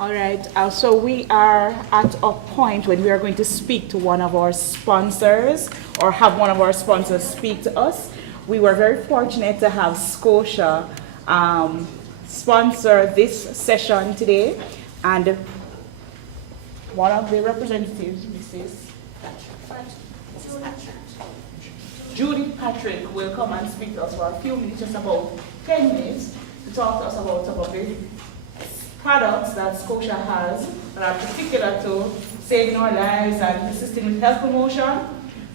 All right, so we are at a point when we are going to speak to one of our sponsors or have one of our sponsors speak to us. We were very fortunate to have Scotia sponsor this session today, and one of the representatives, Mrs. Judy Patrick, will come and speak to us for a few minutes, just about 10 minutes, to talk to us about some of the products that Scotia has that are particular to saving our lives and assisting with health promotion.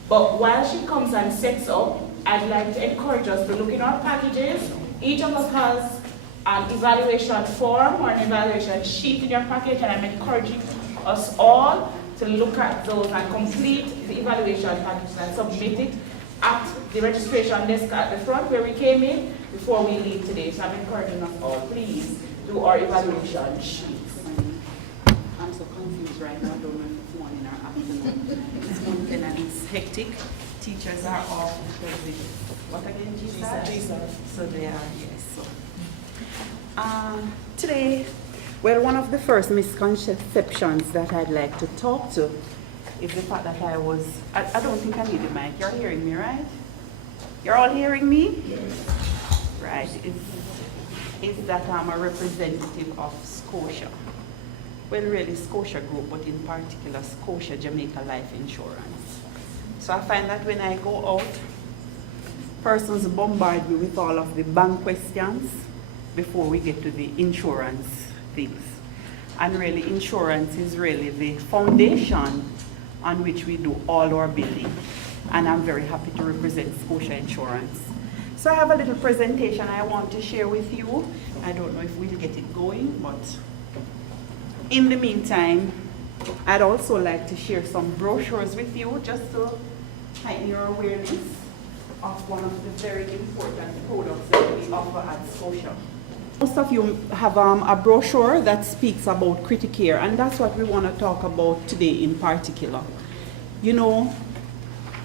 But while she comes and sets up, I'd like to encourage us to look in our packages. Each of us has an evaluation form or an evaluation sheet in your package, and I'm encouraging us all to look at those and complete the evaluation package and submit it at the registration desk at the front where we came in before we leave today. So I'm encouraging us all, please do our evaluation sheets. I'm so confused right now. I don't know if it's morning or afternoon. It's mountain and it's hectic. Teachers are off because they, what again, Jesus? So they are, yes. So. Today, well, one of the first misconceptions that I'd like to talk to is the fact that I don't think I need a mic. You're hearing me, right? You're all hearing me? Yes. Right. Is that I'm a representative of Scotia. Well, really Scotia Group, but in particular Scotia Jamaica Life Insurance. So I find that when I go out, persons bombard me with all of the bank questions before we get to the insurance things. And really insurance is really the foundation on which we do all our billing. And I'm very happy to represent Scotia Insurance. So I have a little presentation I want to share with you. I don't know if we'll get it going, but in the meantime, I'd also like to share some brochures with you just to heighten your awareness of one of the very important products that we offer at Scotia. Most of you have a brochure that speaks about critical care, and that's what we want to talk about today in particular. You know,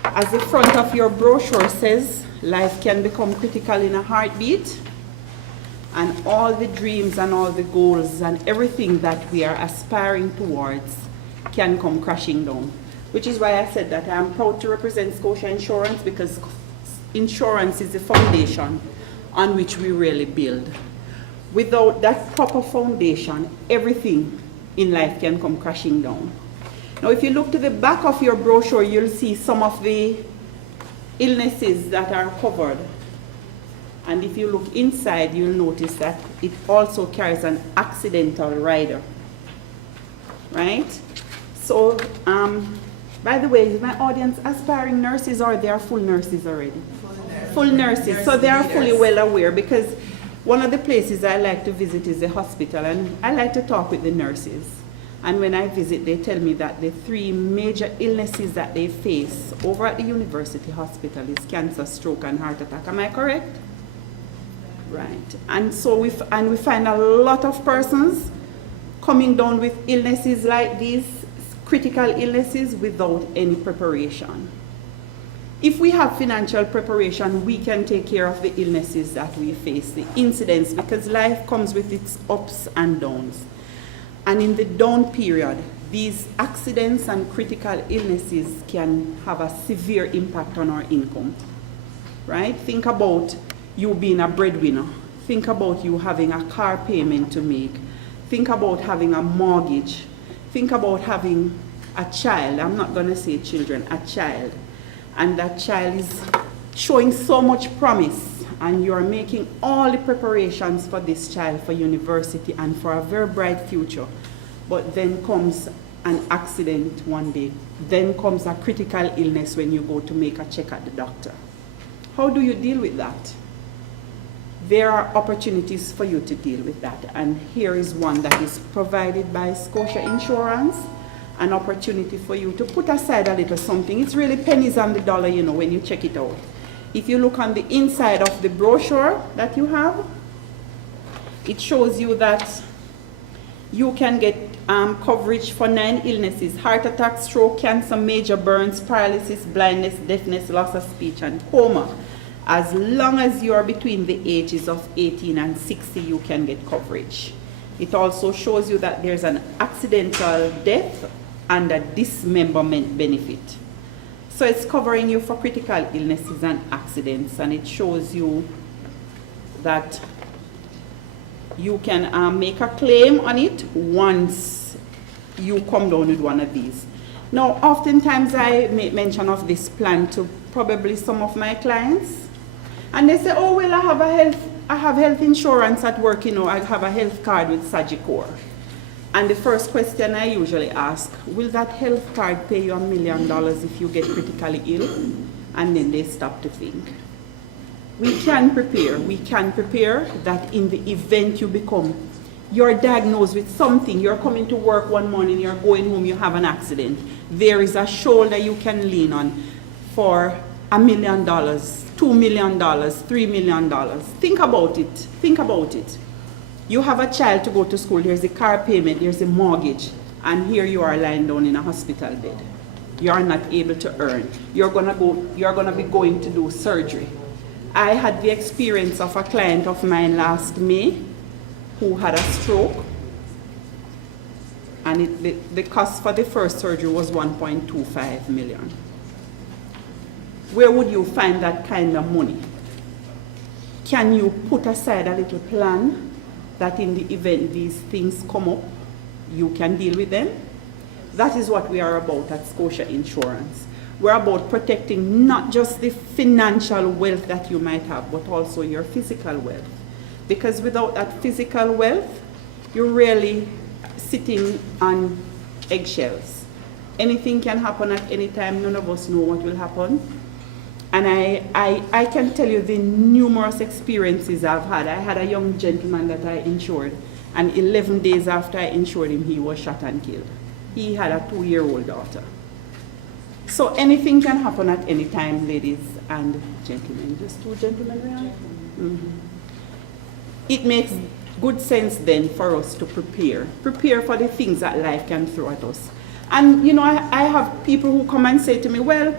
as the front of your brochure says, life can become critical in a heartbeat, and all the dreams and all the goals and everything that we are aspiring towards can come crashing down. Which is why I said that I'm proud to represent Scotia Insurance, because insurance is the foundation on which we really build. Without that proper foundation, everything in life can come crashing down. Now, if you look to the back of your brochure, you'll see some of the illnesses that are covered. And if you look inside, you'll notice that it also carries an accidental rider. Right? So, by the way, is my audience aspiring nurses, or they are full nurses already? Full nurses. So they are fully well aware, because one of the places I like to visit is the hospital, and I like to talk with the nurses. And when I visit, they tell me that the 3 major illnesses that they face over at the university hospital is cancer, stroke, and heart attack. Am I correct? Right. And so we find a lot of persons coming down with illnesses like these, critical illnesses, without any preparation. If we have financial preparation, we can take care of the illnesses that we face, the incidents, because life comes with its ups and downs. And in the down period, these accidents and critical illnesses can have a severe impact on our income. Right? Think about you being a breadwinner. Think about you having a car payment to make. Think about having a mortgage. Think about having a child. I'm not going to say children, a child. And that child is showing so much promise, and you're making all the preparations for this child for university and for a very bright future. But then comes an accident one day. Then comes a critical illness when you go to make a check at the doctor. How do you deal with that? There are opportunities for you to deal with that. And here is one that is provided by Scotia Insurance. An opportunity for you to put aside a little something. It's really pennies on the dollar, you know, when you check it out. If you look on the inside of the brochure that you have, it shows you that you can get coverage for 9 illnesses: heart attack, stroke, cancer, major burns, paralysis, blindness, deafness, loss of speech, and coma. As long as you are between the ages of 18 and 60, you can get coverage. It also shows you that there's an accidental death and a dismemberment benefit. So it's covering you for critical illnesses and accidents, and it shows you that you can make a claim on it once you come down with one of these. Now, oftentimes I make mention of this plan to probably some of my clients, and they say, oh, well, I have health insurance at work, you know, I have a health card with Sagicor. And the first question I usually ask, will that health card pay you $1 million if you get critically ill? And then they stop to think. We can prepare that in the event you're diagnosed with something, you're coming to work one morning, you're going home, you have an accident. There is a shoulder you can lean on for $1 million, $2 million, $3 million. Think about it. You have a child to go to school, there's a car payment, there's a mortgage, and here you are lying down in a hospital bed. You are not able to earn. You're gonna be going to do surgery. I had the experience of a client of mine last May who had a stroke, and the cost for the first surgery was $1.25 million. Where would you find that kind of money? Can you put aside a little plan that in the event these things come up, you can deal with them? That is what we are about at Scotia Insurance. We're about protecting not just the financial wealth that you might have, but also your physical wealth. Because without that physical wealth, you're really sitting on eggshells. Anything can happen at any time. None of us know what will happen. And I can tell you the numerous experiences I've had. I had a young gentleman that I insured, and 11 days after I insured him, he was shot and killed. He had a 2-year-old daughter. So anything can happen at any time, ladies and gentlemen. Just 2 gentlemen, right? Mm-hmm. It makes good sense then for us to prepare for the things that life can throw at us. And you know, I have people who come and say to me, well,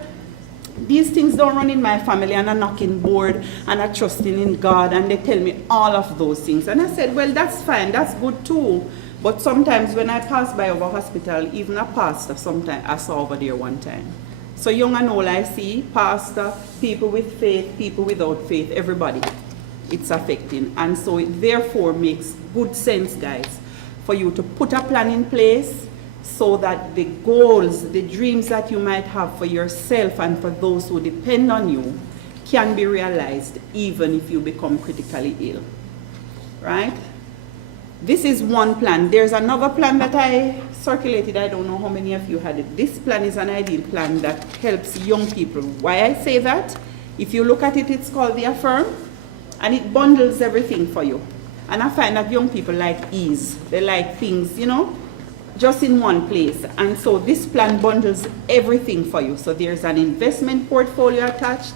these things don't run in my family, and I'm knocking board and I'm trusting in God, and they tell me all of those things. And I said, well, that's fine, that's good too. But sometimes when I pass by over hospital, even a pastor, sometimes I saw over there one time. So young and old I see, pastor, people with faith, people without faith, everybody, it's affecting. And so it therefore makes good sense, guys, for you to put a plan in place so that the goals, the dreams that you might have for yourself and for those who depend on you can be realized even if you become critically ill, right? This is one plan. There's another plan that I circulated. I don't know how many of you had it. This plan is an ideal plan that helps young people. Why I say that? If you look at it, it's called the Affirm, and it bundles everything for you. And I find that young people like ease. They like things, you know, just in one place. And so this plan bundles everything for you. So there's an investment portfolio attached,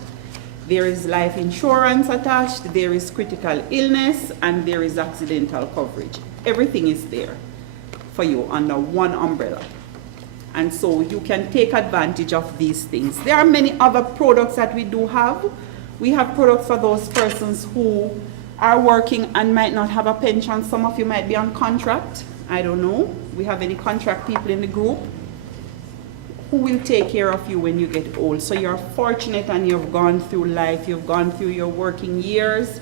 there is life insurance attached, there is critical illness, and there is accidental coverage. Everything is there for you under one umbrella. And so you can take advantage of these things. There are many other products that we do have. We have products for those persons who are working and might not have a pension. Some of you might be on contract. I don't know. We have any contract people in the group who will take care of you when you get old. So you're fortunate and you've gone through life, you've gone through your working years,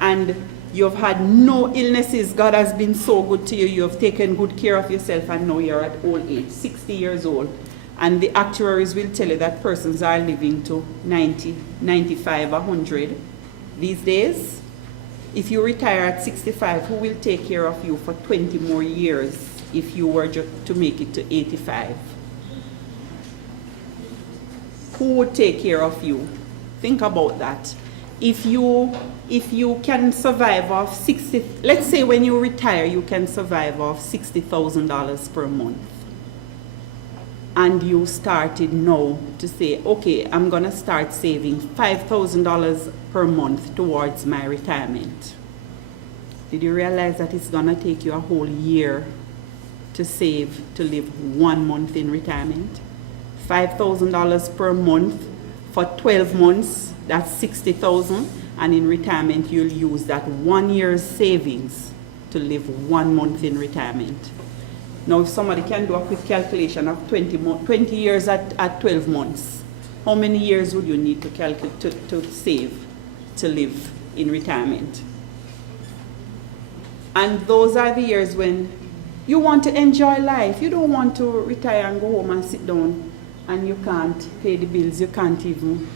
and you've had no illnesses. God has been so good to you. You've taken good care of yourself, and now you're at old age, 60 years old. And the actuaries will tell you that persons are living to 90, 95, 100 these days. If you retire at 65, who will take care of you for 20 more years if you were to make it to 85? Who would take care of you? Think about that. If you can survive off 60, let's say when you retire, you can survive off $60,000 per month. And you started now to say, okay, I'm gonna start saving $5,000 per month towards my retirement. Did you realize that it's gonna take you a whole year to save, to live 1 month in retirement? $5,000 per month for 12 months, that's $60,000, and in retirement you'll use that 1 year's savings to live 1 month in retirement. Now, if somebody can do a quick calculation of 20 years at 12 months, how many years would you need to calculate to save to live in retirement? And those are the years when you want to enjoy life. You don't want to retire and go home and sit down and you can't pay the bills. You can't even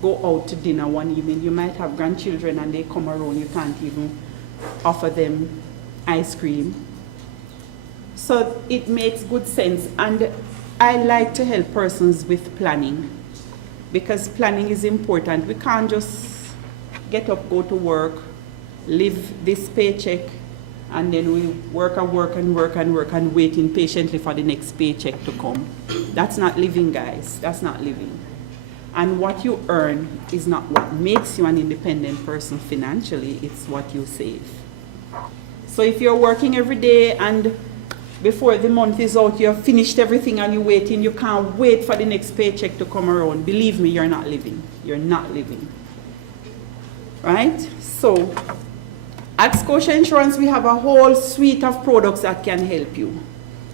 go out to dinner one evening. You might have grandchildren and they come around. You can't even offer them ice cream. So it makes good sense. And I like to help persons with planning, because planning is important. We can't just get up, go to work, live this paycheck, and then we work and waiting patiently for the next paycheck to come. That's not living, guys. That's not living. And what you earn is not what makes you an independent person financially, it's what you save. So if you're working every day and before the month is out, you've finished everything and you're waiting, you can't wait for the next paycheck to come around, believe me, you're not living. You're not living. Right? So, at Scotia Insurance, we have a whole suite of products that can help you.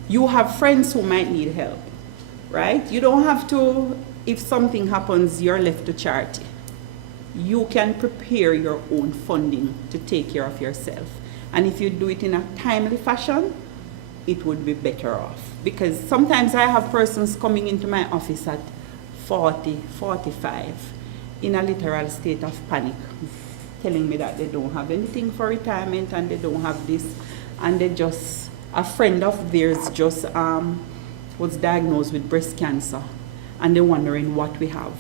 You have friends who might need help, right? You don't have to, if something happens, you're left to charity. You can prepare your own funding to take care of yourself. And if you do it in a timely fashion, it would be better off. Because sometimes I have persons coming into my office at 40, 45, in a literal state of panic, telling me that they don't have anything for retirement and they don't have this, and they just, a friend of theirs just was diagnosed with breast cancer, and they're wondering what we have.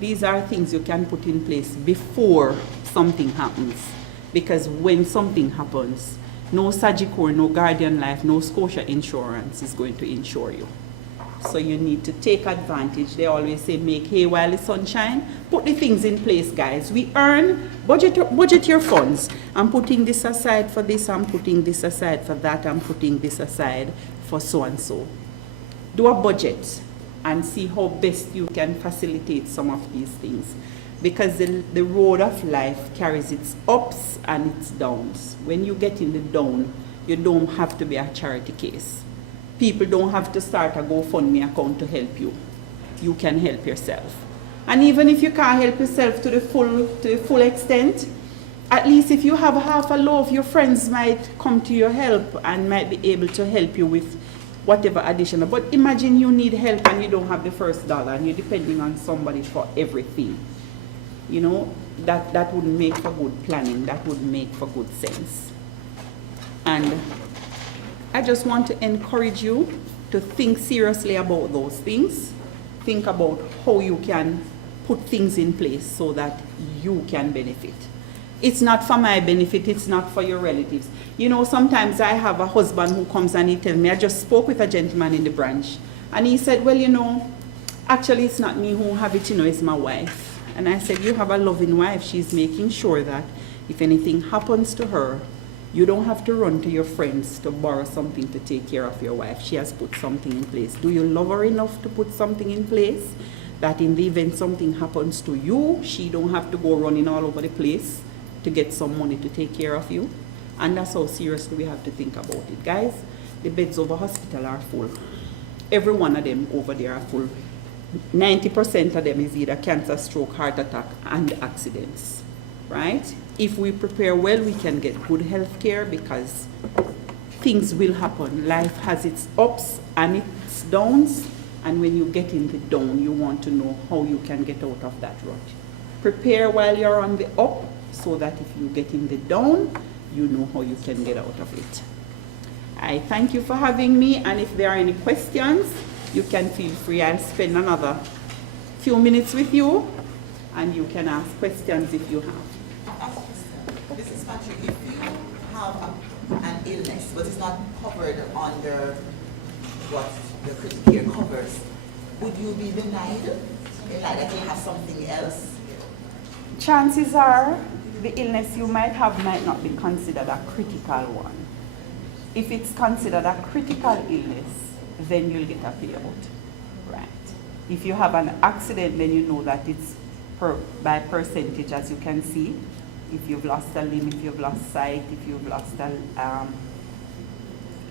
These are things you can put in place before something happens, because when something happens, no Sagicor, no Guardian Life, no Scotia Insurance is going to insure you. So you need to take advantage. They always say, make hay while the sun shines. Put the things in place, guys. We earn, budget your funds. I'm putting this aside for this, I'm putting this aside for that, I'm putting this aside for so and so. Do a budget and see how best you can facilitate some of these things. Because the road of life carries its ups and its downs. When you get in the down, you don't have to be a charity case. People don't have to start a GoFundMe account to help you. You can help yourself. And even if you can't help yourself to the full extent, at least if you have half a loaf, your friends might come to your help and might be able to help you with whatever additional. But imagine you need help and you don't have the first dollar and you're depending on somebody for everything. You know, that would make for good planning. That would make for good sense. And I just want to encourage you to think seriously about those things. Think about how you can put things in place so that you can benefit. It's not for my benefit, it's not for your relatives. You know, sometimes I have a husband who comes and he tells me, I just spoke with a gentleman in the branch, and he said, well, you know, actually it's not me who have it, you know, it's my wife. And I said, you have a loving wife. She's making sure that if anything happens to her, you don't have to run to your friends to borrow something to take care of your wife. She has put something in place. Do you love her enough to put something in place that in the event something happens to you, she don't have to go running all over the place to get some money to take care of you? And that's how seriously we have to think about it. Guys, the beds over hospital are full. Every one of them over there are full. 90% of them is either cancer, stroke, heart attack, and accidents, right? If we prepare well, we can get good health care, because things will happen. Life has its ups and its downs, and when you get in the down, you want to know how you can get out of that rut. Prepare while you're on the up, so that if you get in the down, you know how you can get out of it. I thank you for having me, and if there are any questions, you can feel free. I'll spend another few minutes with you, and you can ask questions if you have. This is Patrick. If you have an illness, but it's not covered under what the critical care covers, would you be denied? Like that you have something else? Chances are the illness you might have might not be considered a critical one. If it's considered a critical illness, then you'll get a payout, right? If you have an accident, then you know that it's by percentage, as you can see. if you've lost a limb, if you've lost sight, if you've lost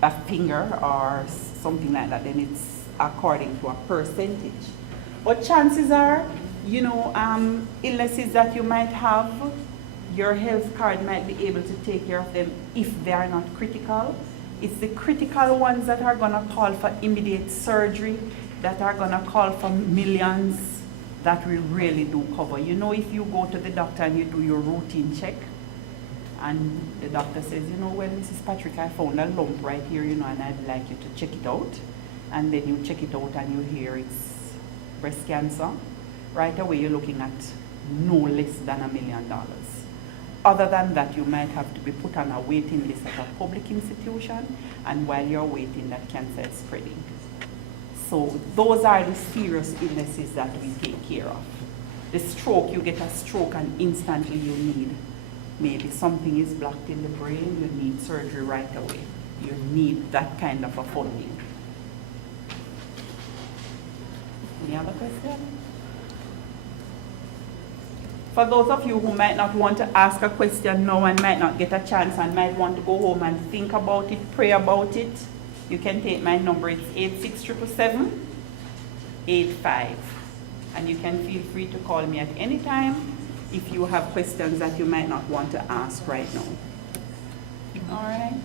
a finger or something like that, then it's according to a percentage. But chances are, you know, illnesses that you might have, your health card might be able to take care of them if they are not critical. It's the critical ones that are going to call for immediate surgery, that are going to call for millions, that we really do cover. You know, if you go to the doctor and you do your routine check, and the doctor says, you know, well, Mrs. Patrick, I found a lump right here, you know, and I'd like you to check it out. And then you check it out and you hear it's breast cancer. Right away, you're looking at no less than $1 million. Other than that, you might have to be put on a waiting list at a public institution, and while you're waiting, that cancer is spreading. So those are the serious illnesses that we take care of. The stroke, you get a stroke and instantly you need, maybe something is blocked in the brain, you need surgery right away. You need that kind of a funding. Any other questions? For those of you who might not want to ask a question now and might not get a chance and might want to go home and think about it, pray about it, you can take my number. It's 86777-85. And you can feel free to call me at any time if you have questions that you might not want to ask right now. All right.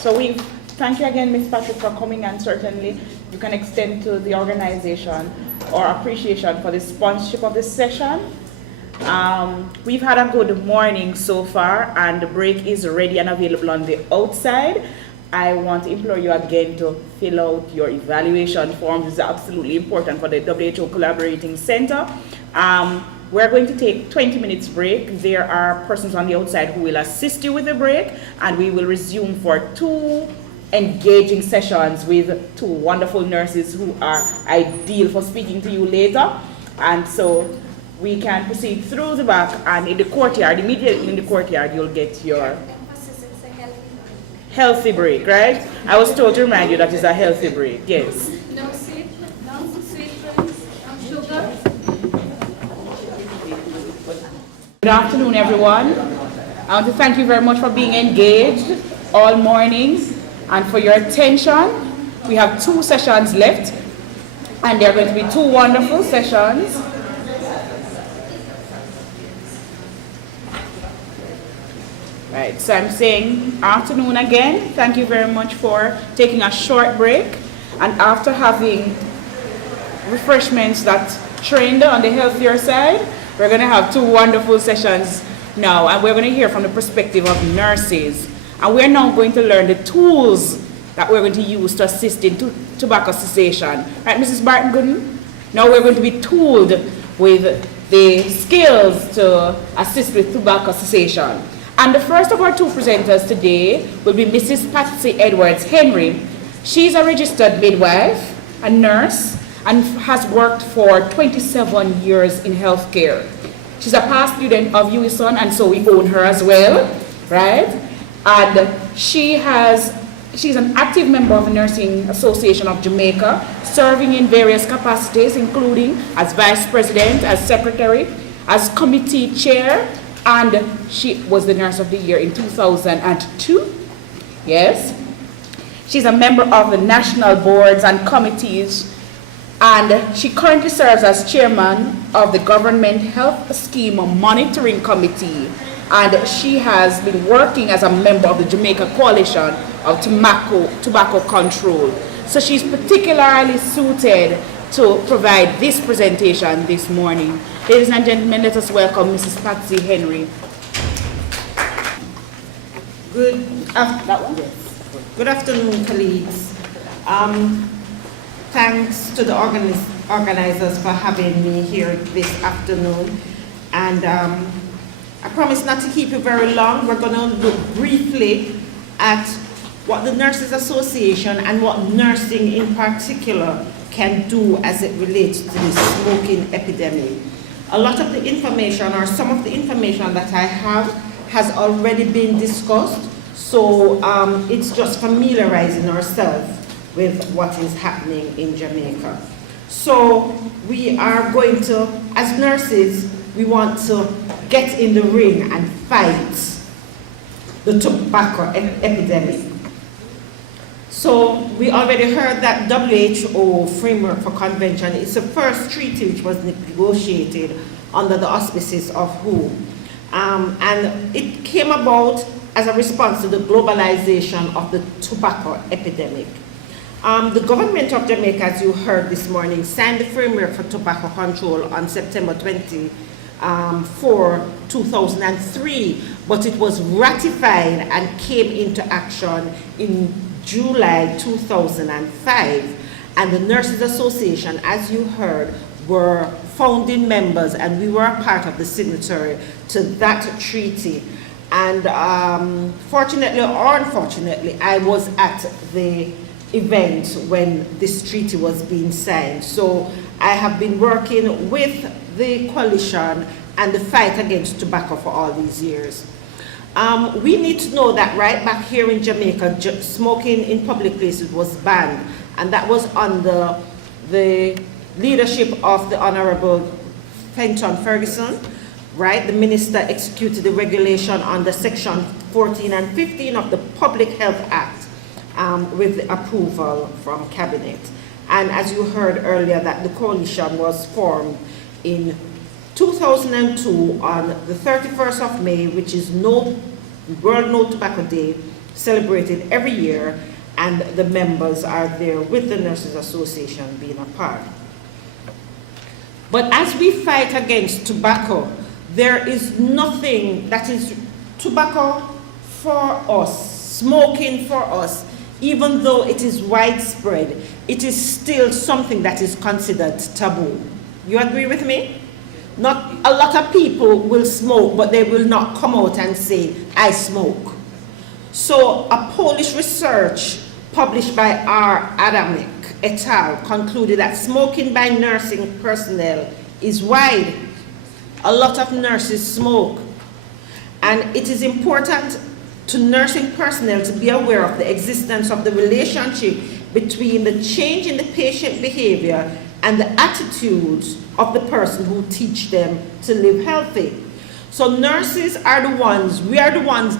So we thank you again, Ms. Patrick, for coming, and certainly you can extend to the organization our appreciation for the sponsorship of this session. We've had a good morning so far, and the break is ready and available on the outside. I want to implore you again to fill out your evaluation forms. It's absolutely important for the WHO Collaborating Center. We're going to take 20 minutes break. There are persons on the outside who will assist you with the break, and we will resume for 2 engaging sessions with 2 wonderful nurses who are ideal for speaking to you later. And so we can proceed through the back, and in the courtyard, immediately in the courtyard, you'll get your healthy break, right? I was told to remind you that it's a healthy break, yes. No sweet drinks, no sugar. Good afternoon, everyone. I want to thank you very much for being engaged all morning and for your attention. We have 2 sessions left, and they're going to be 2 wonderful sessions. Right, so I'm saying afternoon again. Thank you very much for taking a short break. And after having refreshments that trend on the healthier side, we're going to have 2 wonderful sessions now. And we're going to hear from the perspective of nurses. And we're now going to learn the tools that we're going to use to assist in tobacco cessation. Right, Mrs. Barton Gooden? Now we're going to be tooled with the skills to assist with tobacco cessation. And the first of our 2 presenters today will be Mrs. Patsy Henry. She's a registered midwife, a nurse, and has worked for 27 years in healthcare. She's a past student of USON, and so we own her as well, right? And she's an active member of the Nursing Association of Jamaica, serving in various capacities, including as vice president, as secretary, as committee chair, and she was the Nurse of the Year in 2002. Yes. She's a member of the national boards and committees, and she currently serves as chairman of the Government Health Scheme Monitoring Committee, and she has been working as a member of the Jamaica Coalition of Tobacco Control. So she's particularly suited to provide this presentation this morning. Ladies and gentlemen, let us welcome Mrs. Patsy Henry. Good afternoon, colleagues. Thanks to the organizers for having me here this afternoon. And I promise not to keep you very long. We're going to look briefly at what the Nurses Association and what nursing in particular can do as it relates to the smoking epidemic. A lot of the information, or some of the information that I have, has already been discussed, so it's just familiarizing ourselves with what is happening in Jamaica. So we are going to, as nurses, we want to get in the ring and fight the tobacco epidemic. So we already heard that WHO Framework for Convention is the first treaty which was negotiated under the auspices of WHO. And it came about as a response to the globalization of the tobacco epidemic. The government of Jamaica, as you heard this morning, signed the Framework for Tobacco Control on September 24, 2003, but it was ratified and came into action in July 2005. And the Nurses Association, as you heard, were founding members, and we were a part of the signatory to that treaty. And fortunately or unfortunately, I was at the event when this treaty was being signed. So I have been working with the coalition and the fight against tobacco for all these years. We need to know that right back here in Jamaica, smoking in public places was banned, and that was under the leadership of the Honorable Fenton Ferguson, right? The minister executed the regulation under Section 14 and 15 of the Public Health Act with approval from Cabinet. And as you heard earlier, that the coalition was formed in 2002 on the 31st of May, which is World No Tobacco Day, celebrated every year, and the members are there with the Nurses Association being a part. But as we fight against tobacco, there is nothing that is tobacco for us, smoking for us, even though it is widespread, it is still something that is considered taboo. You agree with me? Not a lot of people will smoke, but they will not come out and say, I smoke. So a Polish research published by R. Adamek et al. Concluded that smoking by nursing personnel is wide. A lot of nurses smoke. And it is important to nursing personnel to be aware of the existence of the relationship between the change in the patient behavior and the attitudes of the person who teach them to live healthy. So nurses are the ones, we are the ones,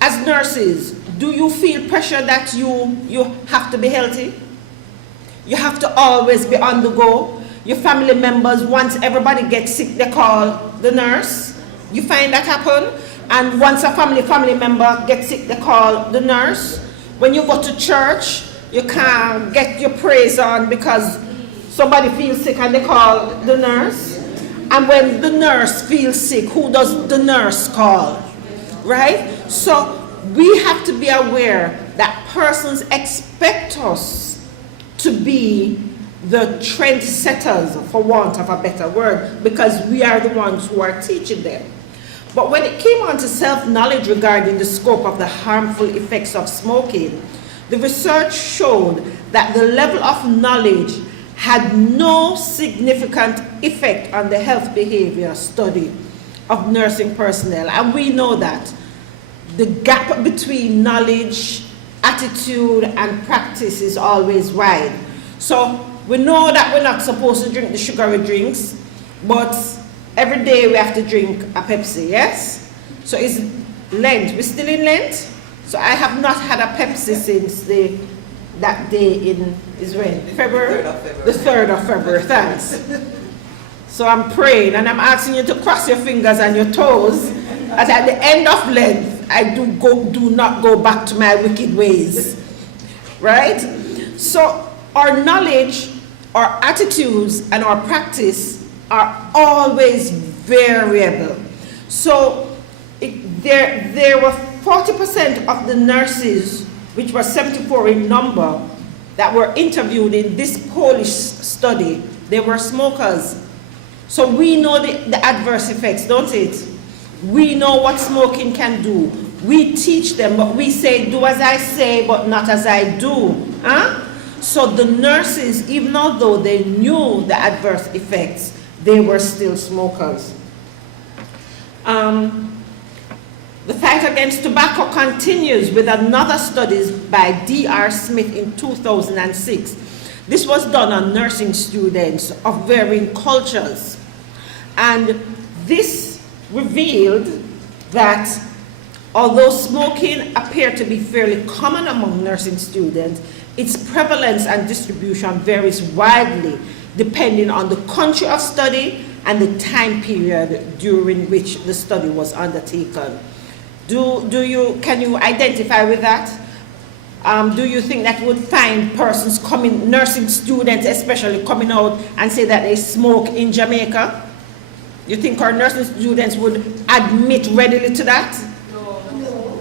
as nurses, do you feel pressure that you have to be healthy? You have to always be on the go. Your family members, once everybody gets sick, they call the nurse. You find that happen? And once a family member gets sick, they call the nurse. When you go to church, you can't get your praise on because somebody feels sick and they call the nurse. And when the nurse feels sick, who does the nurse call? Right? So we have to be aware that persons expect us to be the trendsetters, for want of a better word, because we are the ones who are teaching them. But when it came on to self-knowledge regarding the scope of the harmful effects of smoking, the research showed that the level of knowledge had no significant effect on the health behavior study of nursing personnel. And we know that the gap between knowledge, attitude, and practice is always wide. So we know that we're not supposed to drink the sugary drinks, but every day we have to drink a Pepsi, yes? So it's Lent. We're still in Lent? So I have not had a Pepsi since that day in, is when? February? The 3rd of February, thanks. So I'm praying and I'm asking you to cross your fingers and your toes, that at the end of Lent, I do not go back to my wicked ways, right? So our knowledge, our attitudes, and our practice are always variable. So there were 40% of the nurses, which were 74 in number, that were interviewed in this Polish study. They were smokers. So we know the adverse effects, don't it? We know what smoking can do. We teach them, but we say, do as I say, but not as I do. Huh? So the nurses, even although they knew the adverse effects, they were still smokers. The fight against tobacco continues with another study by D.R. Smith in 2006. This was done on nursing students of varying cultures. And this revealed that although smoking appeared to be fairly common among nursing students, its prevalence and distribution varies widely depending on the country of study and the time period during which the study was undertaken. Can you identify with that? Do you think that would find persons coming, nursing students especially, coming out and say that they smoke in Jamaica? You think our nursing students would admit readily to that? No.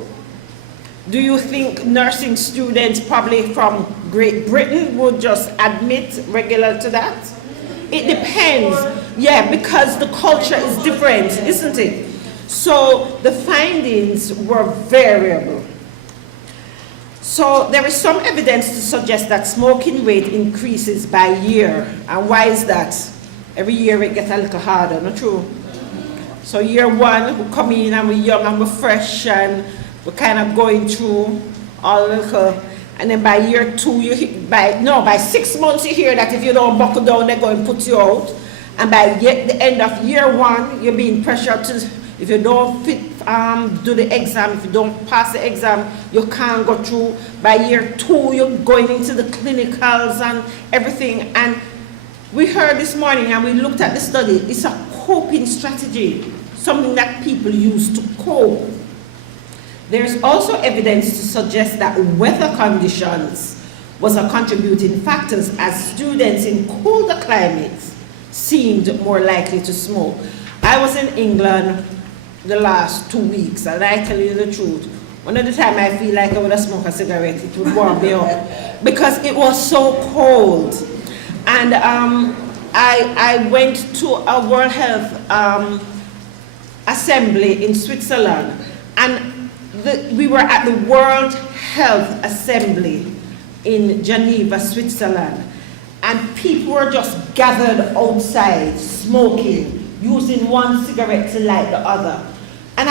Do you think nursing students probably from Great Britain would just admit regular to that? It depends. Yeah, because the culture is different, isn't it? So the findings were variable. So there is some evidence to suggest that smoking rate increases by year. And why is that? Every year it gets a little harder, not true? So year one, we come in and we're young and we're fresh and we're kind of going through all the, and then by year two, by 6 months you hear that if you don't buckle down, they're going to put you out. And by the end of year one, you're being pressured to, if you don't do the exam, if you don't pass the exam, you can't go through. By year two, you're going into the clinicals and everything. And we heard this morning and we looked at the study, it's a coping strategy, something that people use to cope. There's also evidence to suggest that weather conditions was a contributing factor as students in colder climates seemed more likely to smoke. I was in England the last 2 weeks, and I tell you the truth, one of the time I feel like I would have smoked a cigarette, it would warm me up because it was so cold. And I went to a World Health Assembly in Switzerland, and we were at the World Health Assembly in Geneva, Switzerland, and people were just gathered outside smoking, using one cigarette to light the other. And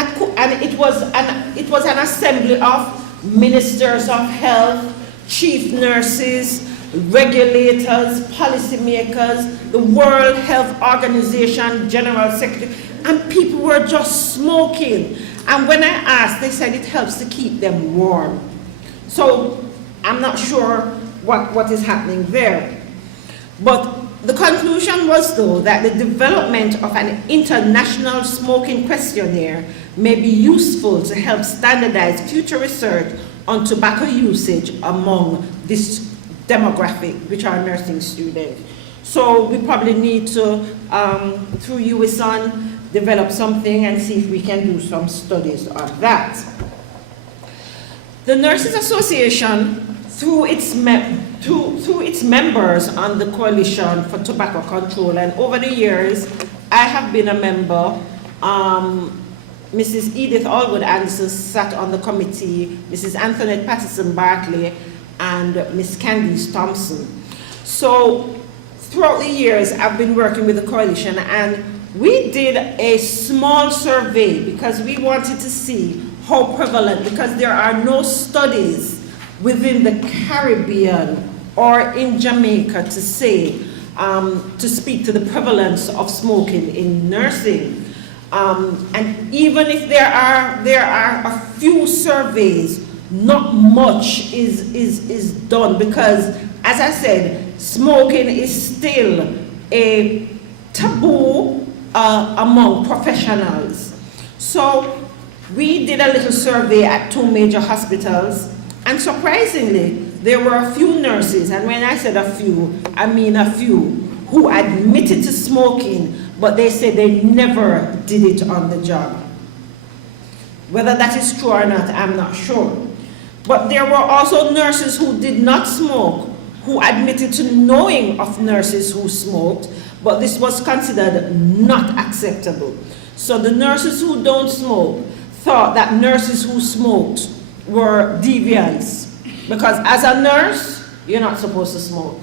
it was an assembly of ministers of health, chief nurses, regulators, policymakers, the World Health Organization, General Secretary, and people were just smoking. And when I asked, they said it helps to keep them warm. So I'm not sure what is happening there. But the conclusion was, though, that the development of an international smoking questionnaire may be useful to help standardize future research on tobacco usage among this demographic, which are nursing students. So we probably need to, through USON, develop something and see if we can do some studies on that. The Nurses Association, through its members on the Coalition for Tobacco Control, and over the years, I have been a member. Mrs. Edith Allwood Anderson sat on the committee, Mrs. Antoinette Patterson Bartley, and Miss Candice Thompson. So throughout the years, I've been working with the coalition, and we did a small survey because we wanted to see how prevalent, because there are no studies within the Caribbean or in Jamaica to say, to speak to the prevalence of smoking in nursing. And even if there are a few surveys, not much is done because, as I said, smoking is still a taboo among professionals. So we did a little survey at 2 major hospitals, and surprisingly, there were a few nurses, and when I said a few, I mean a few, who admitted to smoking, but they said they never did it on the job. Whether that is true or not, I'm not sure. But there were also nurses who did not smoke, who admitted to knowing of nurses who smoked, but this was considered not acceptable. So the nurses who don't smoke thought that nurses who smoked were deviants, because as a nurse, you're not supposed to smoke,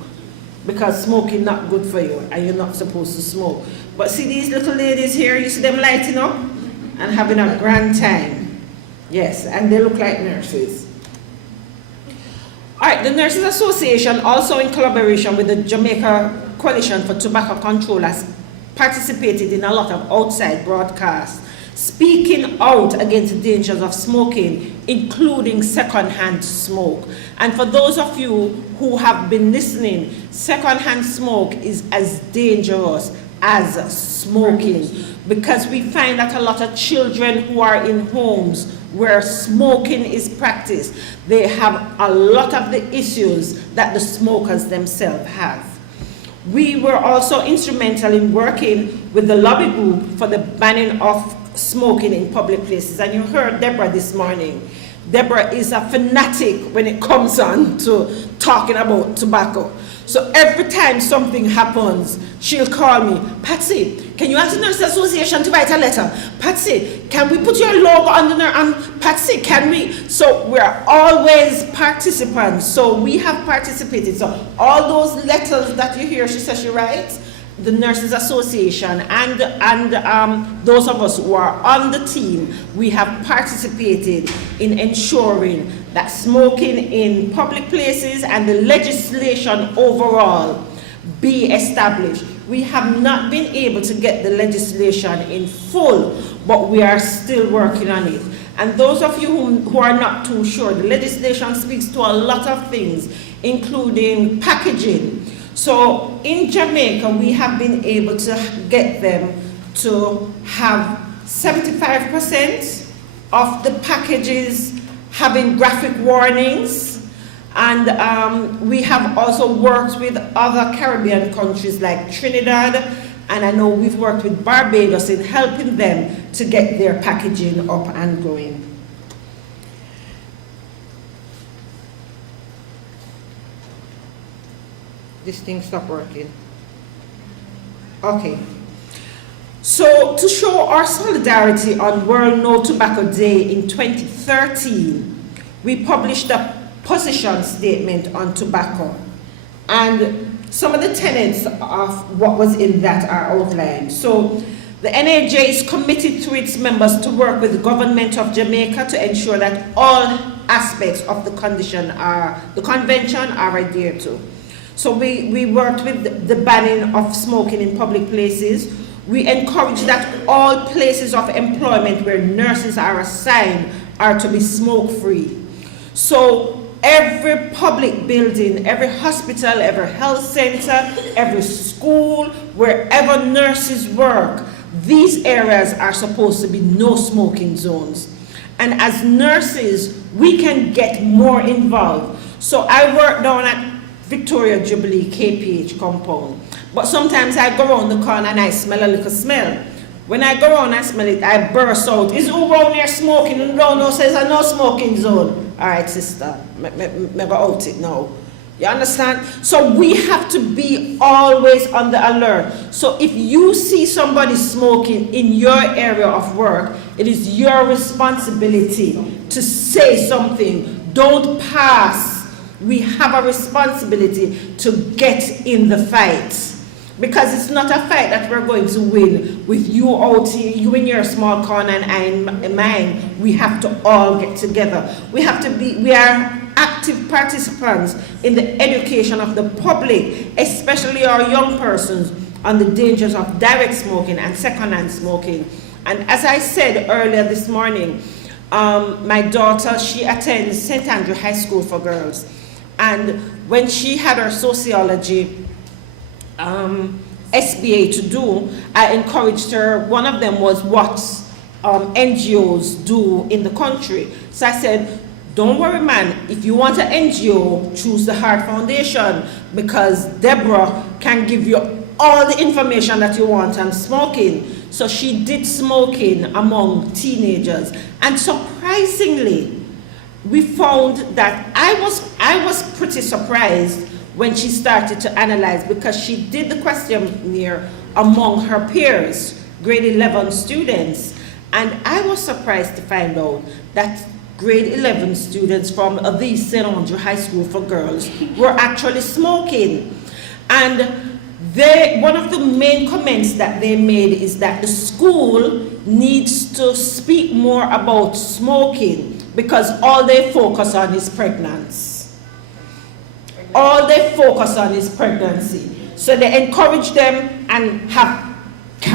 because smoking not good for you, and you're not supposed to smoke. But see these little ladies here, you see them lighting up and having a grand time. Yes, and they look like nurses. All right, the Nurses Association, also in collaboration with the Jamaica Coalition for Tobacco Control, has participated in a lot of outside broadcasts, speaking out against the dangers of smoking, including secondhand smoke. And for those of you who have been listening, secondhand smoke is as dangerous as smoking, because we find that a lot of children who are in homes where smoking is practiced, they have a lot of the issues that the smokers themselves have. We were also instrumental in working with the lobby group for the banning of smoking in public places. And you heard Deborah this morning. Deborah is a fanatic when it comes on to talking about tobacco. So every time something happens, she'll call me, Patsy, can you ask the Nurses Association to write a letter? Patsy, can we put your logo on the and Patsy, can we? So we're always participants. So we have participated. So all those letters that you hear, she says she writes, the Nurses Association and those of us who are on the team, we have participated in ensuring that smoking in public places and the legislation overall be established. We have not been able to get the legislation in full, but we are still working on it. And those of you who are not too sure, the legislation speaks to a lot of things, including packaging. So in Jamaica, we have been able to get them to have 75% of the packages having graphic warnings. And we have also worked with other Caribbean countries like Trinidad, and I know we've worked with Barbados in helping them to get their packaging up and going. This thing stopped working. Okay. So to show our solidarity on World No Tobacco Day in 2013, we published a position statement on tobacco. And some of the tenets of what was in that are outlined. So the NAJ is committed to its members to work with the government of Jamaica to ensure that all aspects of the convention are adhered to. So we worked with the banning of smoking in public places. We encourage that all places of employment where nurses are assigned are to be smoke-free. So every public building, every hospital, every health center, every school, wherever nurses work, these areas are supposed to be no smoking zones. And as nurses, we can get more involved. So I work down at Victoria Jubilee KPH compound. But sometimes I go around the corner and I smell a little smell. When I go around and smell it, I burst out. Is who around here smoking? And around now says a no smoking zone. All right, sister, me go out it now. You understand? So we have to be always on the alert. So if you see somebody smoking in your area of work, it is your responsibility to say something. Don't pass. We have a responsibility to get in the fight. Because it's not a fight that we're going to win with you out here, you in your small corner and I in mine. We have to all get together. We are active participants in the education of the public, especially our young persons, on the dangers of direct smoking and secondhand smoking. And as I said earlier this morning, my daughter, she attends St. Andrew High School for Girls. And when she had her sociology SBA to do, I encouraged her. One of them was what NGOs do in the country. So I said, don't worry, man, if you want an NGO, choose the Heart Foundation, because Deborah can give you all the information that you want on smoking. So she did smoking among teenagers, and surprisingly, we found that I was pretty surprised when she started to analyze, because she did the questionnaire among her peers, grade 11 students, and I was surprised to find out that grade 11 students from the St. Andrew High School for Girls were actually smoking. And one of the main comments that they made is that the school needs to speak more about smoking, because all they focus on is pregnancy. All they focus on is pregnancy. So they encourage them and have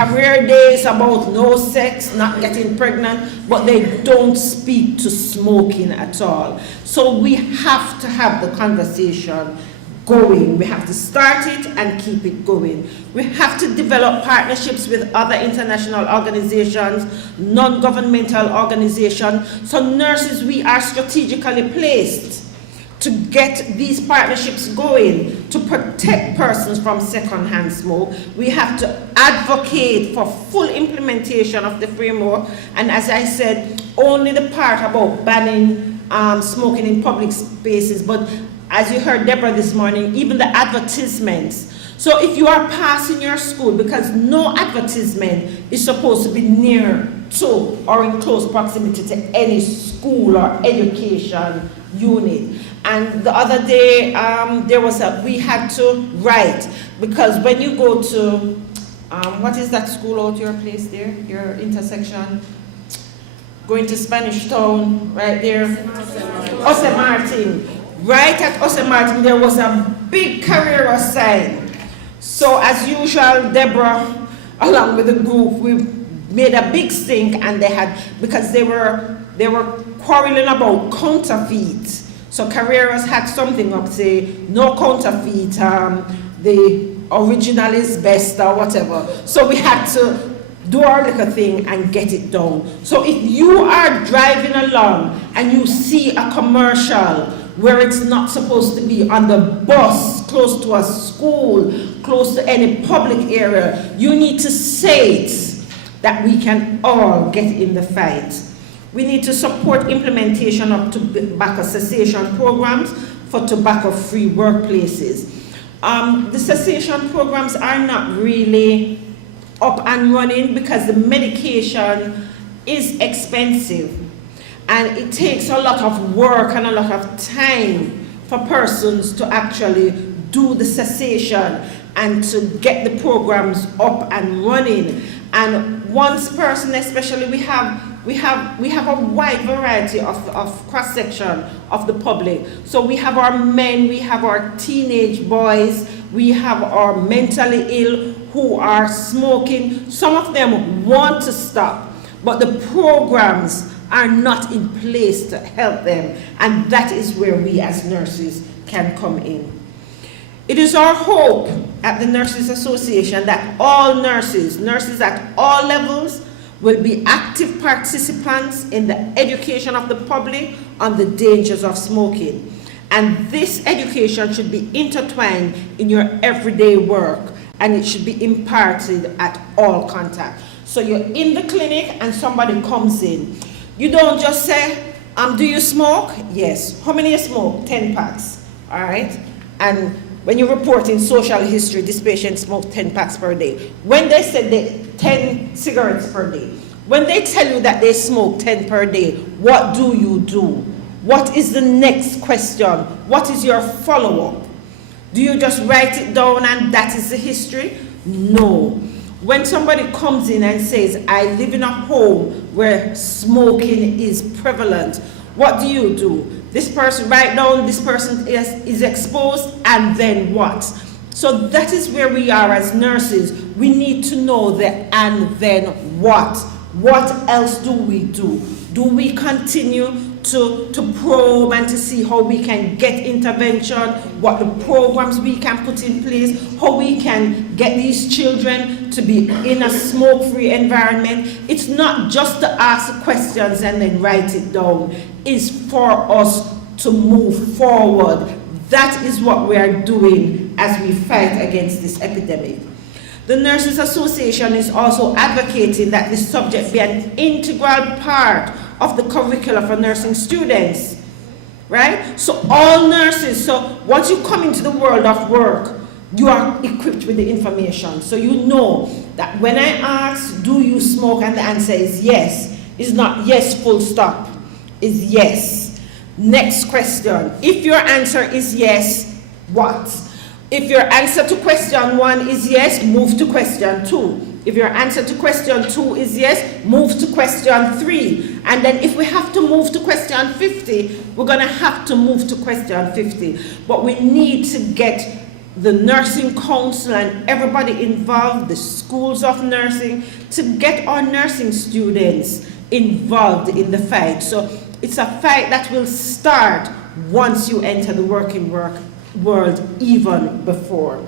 career day is about no sex, not getting pregnant, but they don't speak to smoking at all. So we have to have the conversation going. We have to start it and keep it going. We have to develop partnerships with other international organizations, non-governmental organizations. So nurses, we are strategically placed to get these partnerships going, to protect persons from secondhand smoke. We have to advocate for full implementation of the framework. And as I said, only the part about banning smoking in public spaces, but as you heard Deborah this morning, even the advertisements. So if you are passing your school, because no advertisement is supposed to be near to or in close proximity to any school or education unit. And the other day, we had to write, because when you go to, what is that school out your place there, your intersection? Going to Spanish Town, right there? Ose Martin. Right at Ose Martin, there was a big Carrera sign. So as usual, Deborah, along with the group, we made a big stink, and because they were quarreling about counterfeit. So Carreras had something up, say, no counterfeit, the original is best or whatever. So we had to do our little thing and get it done. So if you are driving along and you see a commercial where it's not supposed to be, on the bus, close to a school, close to any public area, you need to say it, that we can all get in the fight. We need to support implementation of tobacco cessation programs for tobacco-free workplaces. The cessation programs are not really up and running because the medication is expensive, and it takes a lot of work and a lot of time for persons to actually do the cessation and to get the programs up and running. And once person, especially, we have a wide variety of cross-section of the public. So we have our men, we have our teenage boys, we have our mentally ill who are smoking. Some of them want to stop, but the programs are not in place to help them. And that is where we as nurses can come in. It is our hope at the Nurses Association that all nurses at all levels, will be active participants in the education of the public on the dangers of smoking. And this education should be intertwined in your everyday work, and it should be imparted at all contact. So you're in the clinic and somebody comes in. You don't just say, do you smoke? Yes. How many you smoke? 10 packs, all right? And when you report in social history, this patient smoked 10 packs per day. When they said 10 cigarettes per day, when they tell you that they smoke 10 per day, what do you do? What is the next question? What is your follow-up? Do you just write it down and that is the history? No. When somebody comes in and says, I live in a home where smoking is prevalent, what do? This person, write down this person is exposed, and then what? So that is where we are as nurses. We need to know the and then what. What else do we do? Do we continue to probe and to see how we can get intervention, what the programs we can put in place, how we can get these children to be in a smoke-free environment? It's not just to ask questions and then write it down. It's for us to move forward. That is what we are doing as we fight against this epidemic. The Nurses Association is also advocating that this subject be an integral part of the curricula for nursing students, right? So all nurses, so once you come into the world of work, you are equipped with the information. So you know that when I ask, do you smoke? And the answer is yes. It's not yes, full stop. It's yes. Next question. If your answer is yes, what? If your answer to question 1 is yes, move to question 2. If your answer to question 2 is yes, move to question 3. And then if we have to move to question 50, we're going to have to move to question 50. But we need to get the nursing council and everybody involved, the schools of nursing, to get our nursing students involved in the fight. So it's a fight that will start once you enter the working world, even before.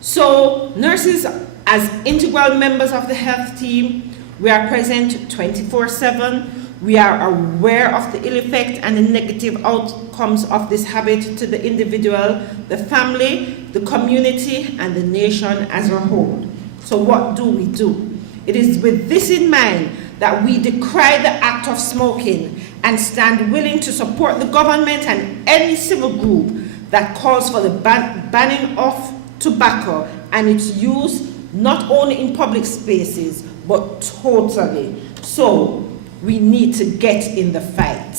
So nurses, as integral members of the health team, we are present 24/7. We are aware of the ill effect and the negative outcomes of this habit to the individual, the family, the community, and the nation as a whole. So what do we do? It is with this in mind that we decry the act of smoking and stand willing to support the government and any civil group that calls for the banning of tobacco and its use not only in public spaces but totally. So we need to get in the fight.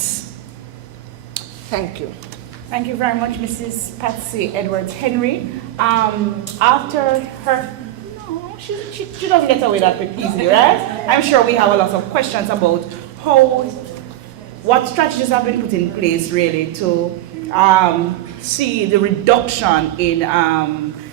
Thank you. Thank you very much, Mrs. Patsy Henry. After her, no, she doesn't get away that easily, right? I'm sure we have a lot of questions about what strategies have been put in place really to see the reduction in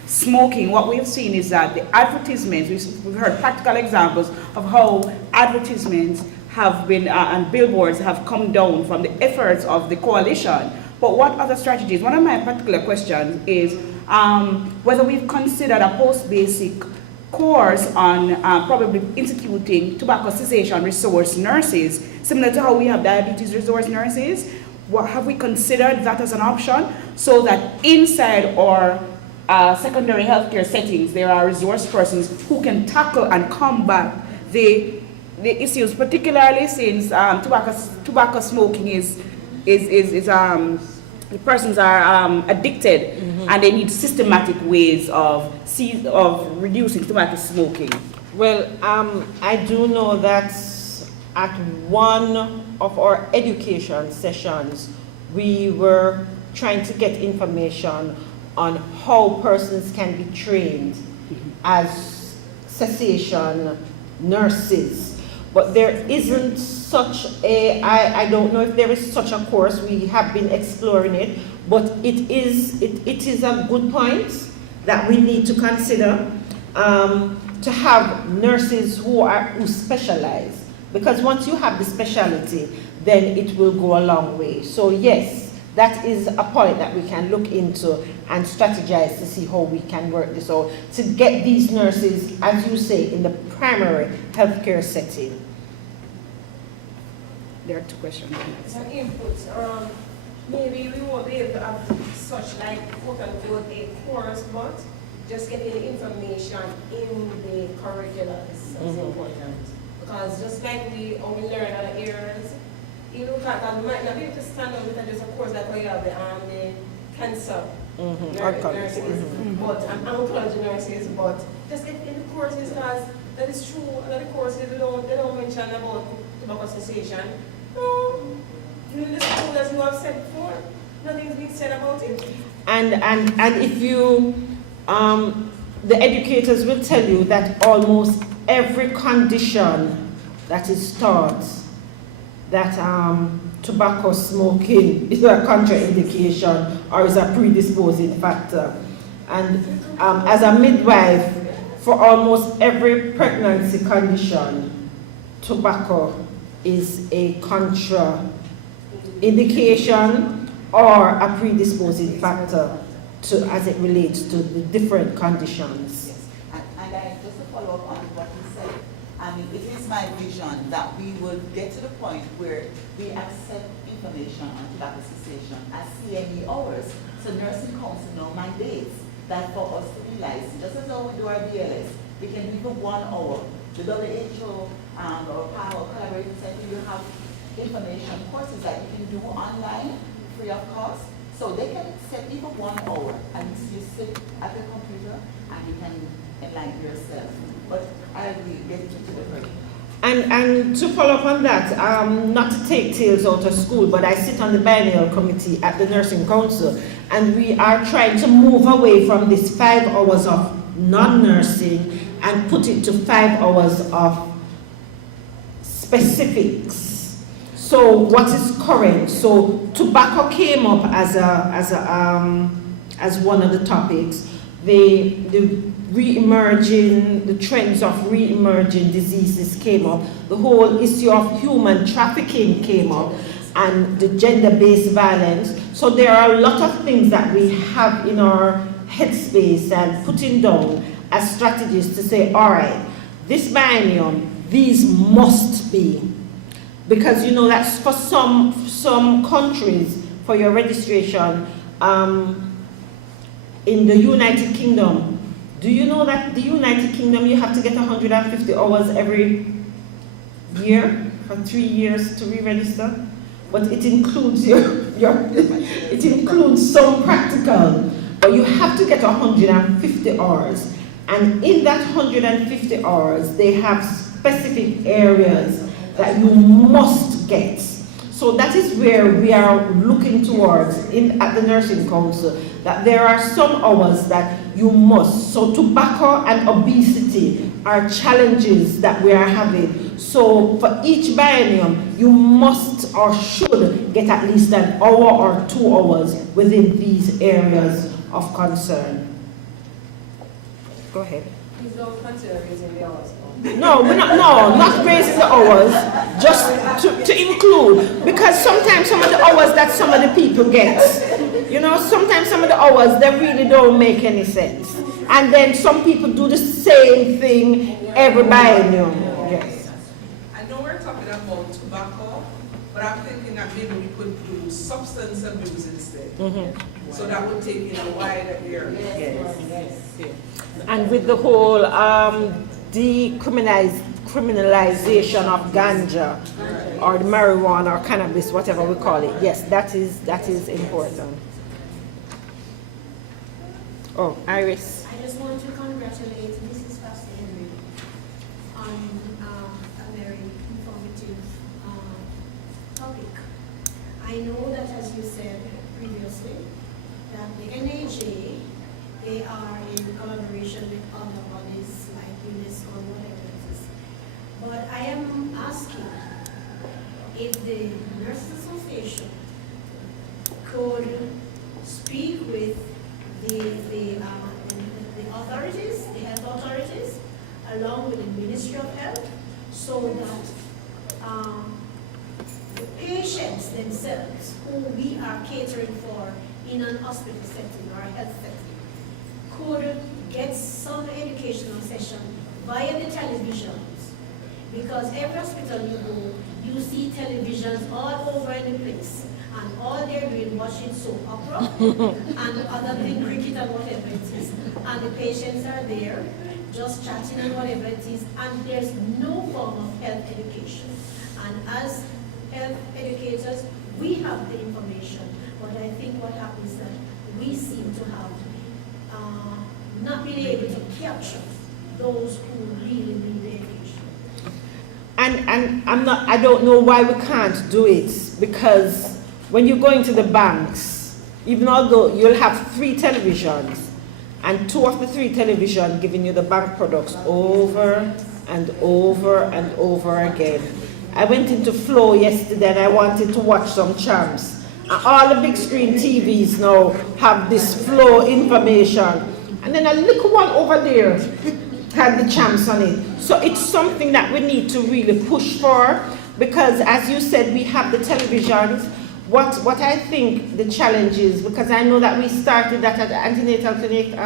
smoking. What we've seen is that the advertisements, we've heard practical examples of how advertisements have been, and billboards have come down from the efforts of the coalition. But what other strategies? One of my particular questions is whether we've considered a post-basic course on probably instituting tobacco cessation resource nurses, similar to how we have diabetes resource nurses. Have we considered that as an option so that inside our secondary healthcare settings there are resource persons who can tackle and combat the issues, particularly since tobacco smoking is the persons are addicted, and they need systematic ways of reducing tobacco smoking. Well, I do know that at one of our education sessions, we were trying to get information on how persons can be trained as cessation nurses. But there isn't such I don't know if there is such a course. We have been exploring it, but it is a good point that we need to consider to have nurses who specialize, because once you have the specialty, then it will go a long way. So yes, that is a point that we can look into and strategize to see how we can work this out to get these nurses, as you say, in the primary healthcare setting. There are two questions. Some inputs. Maybe we won't be able to have such like quote unquote a course, but just getting the information in the curriculum is important. Because just like we learn other areas, you look at that, might not be able to stand up with just a course like we have the cancer nurses, but oncology nurses, but just in the courses, because that is true. A lot of courses they don't mention about tobacco cessation. No, in the school, as you have said before, nothing's been said about it. And if you the educators will tell you that almost every condition that is taught that tobacco smoking is a contraindication or is a predisposing factor. And as a midwife, for almost every pregnancy condition, tobacco is a contraindication or a predisposing factor as it relates to the different conditions. Yes. And just to follow up on what you said, it is my vision that we will get to the point where we accept information on tobacco cessation as CME hours. So nursing council now mandates that for us to be licensed, just as how we do our BLS, we can do for 1 hour. The WHO or panel collaborating center, you have information courses that you can do online free of cost. So they can set even 1 hour and you sit at the computer and you can enlighten yourself. But I agree, get into the curriculum. And to follow up on that, not to take tales out of school, but I sit on the biennial committee at the Nursing Council, and we are trying to move away from this 5 hours of non-nursing and put it to 5 hours of specifics. So what is current? So tobacco came up as as one of the topics. The re-emerging, the trends of re-emerging diseases came up. The whole issue of human trafficking came up, and the gender-based violence. So there are a lot of things that we have in our headspace and putting down as strategies to say, all right, this biennium, these must be. Because you know that's for some countries, for your registration, in the United Kingdom, do you know that the United Kingdom, you have to get 150 hours every year for 3 years to re-register? But it includes it includes some practical, but you have to get 150 hours. And in that 150 hours, they have specific areas that you must get. So that is where we are looking towards at the Nursing Council, that there are some hours that you must. So tobacco and obesity are challenges that we are having. So for each biennium, you must or should get at least an hour or 2 hours within these areas of concern. Go ahead. Please don't consider raising the hours. No, we're not raising the hours, just to include, because sometimes some of the hours that some of the people get, you know, sometimes some of the hours, they really don't make any sense. And then some people do the same thing every biennium. Yes. I know we're talking about tobacco, but I'm thinking that maybe we could do substance abuse instead. Mm-hmm. So that would take in a wider area. Yes. And with the whole decriminalization of ganja or the marijuana or cannabis, whatever we call it, yes, that is important. Oh, Iris. I just want to congratulate Mrs. Patsy Henry on a very informative topic. I know that, as you said previously, that the NAJ, they are in collaboration with other bodies like UNESCO and whatever it is. But I am asking if the Nurses Association could speak with the authorities, the health authorities, along with the Ministry of Health, so that the patients themselves, who we are catering for in an hospital setting or a health setting, could get some educational session via the televisions. Because every hospital you go, you see televisions all over in the place. And all they're doing, watching soap opera and other thing, cricket and whatever it is. And the patients are there, just chatting and whatever it is. And there's no form of health education. And as health educators, we have the information. But I think what happens is that we seem to have not been able to capture those who really need the education. And I don't know why we can't do it, because when you go into the banks, even although you'll have 3 televisions, and 2 of the 3 televisions giving you the bank products over and over and over again. I went into Flow yesterday and I wanted to watch some champs. And all the big screen TVs now have this Flow information. And then a little one over there had the champs on it. So it's something that we need to really push for, because as you said, we have the televisions. What I think the challenge is, because I know that we started that at the antenatal clinic,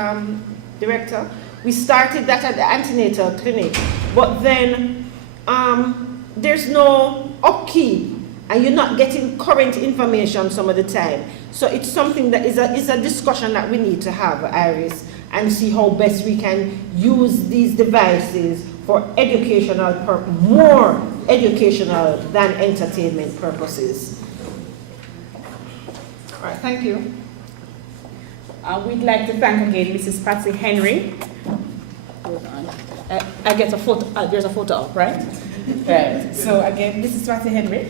director, we started that at the antenatal clinic, but then there's no upkeep and you're not getting current information some of the time. So it's something that is a discussion that we need to have, Iris, and see how best we can use these devices for educational more educational than entertainment purposes. All right, thank you. We'd like to thank again Mrs. Patsy Henry. Hold on. I get a photo. There's a photo up, right? Right. So again, Mrs. Patsy Henry.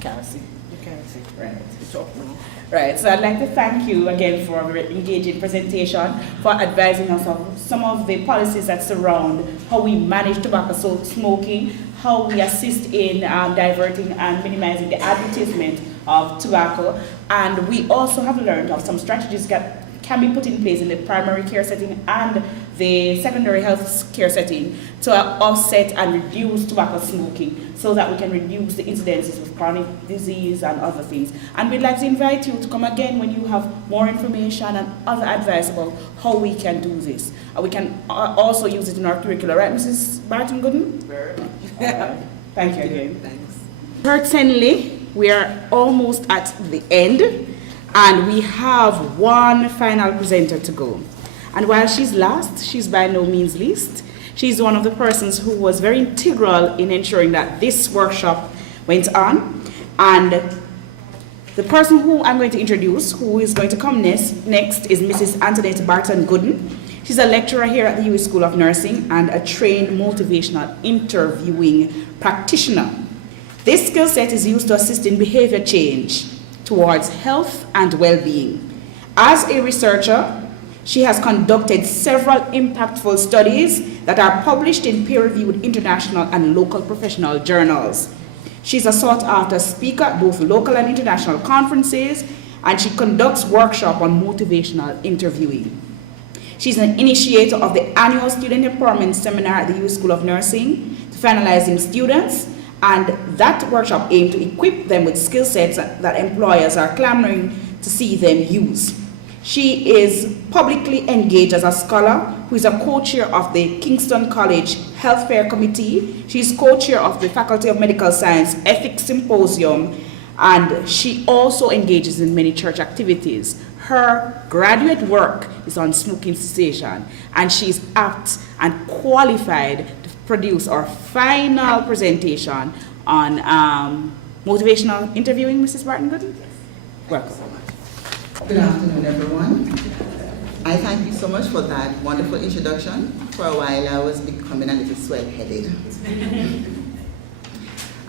Can't see. You can't see. Right. It's up now. Right. So I'd like to thank you again for your engaging presentation, for advising us on some of the policies that surround how we manage tobacco smoking, how we assist in diverting and minimizing the advertisement of tobacco, and we also have learned of some strategies that can be put in place in the primary care setting and the secondary health care setting to offset and reduce tobacco smoking so that we can reduce the incidences of chronic disease and other things. And we'd like to invite you to come again when you have more information and other advice about how we can do this. We can also use it in our curricula, right, Mrs. Barton-Gooden? Very much. Thank you again. Thanks. Certainly, we are almost at the end, and we have one final presenter to go. And while she's last, she's by no means least. She's one of the persons who was very integral in ensuring that this workshop went on. And the person who I'm going to introduce, who is going to come next is Mrs. Antoinette Barton-Gooden. She's a lecturer here at the US School of Nursing and a trained motivational interviewing practitioner. This skill set is used to assist in behavior change towards health and well-being. As a researcher, she has conducted several impactful studies that are published in peer-reviewed international and local professional journals. She's a sought-after speaker at both local and international conferences, and she conducts workshops on motivational interviewing. She's an initiator of the annual Student Empowerment Seminar at the US School of Nursing, finalizing students, and that workshop aimed to equip them with skill sets that employers are clamoring to see them use. She is publicly engaged as a scholar who is a co-chair of the Kingston College Health Fair Committee. She's co-chair of the Faculty of Medical Science Ethics Symposium, and she also engages in many church activities. Her graduate work is on smoking cessation, and she's apt and qualified to produce our final presentation on motivational interviewing. Mrs. Barton-Gooden? Welcome. Good afternoon, everyone. I thank you so much for that wonderful introduction. For a while, I was becoming a little swell-headed.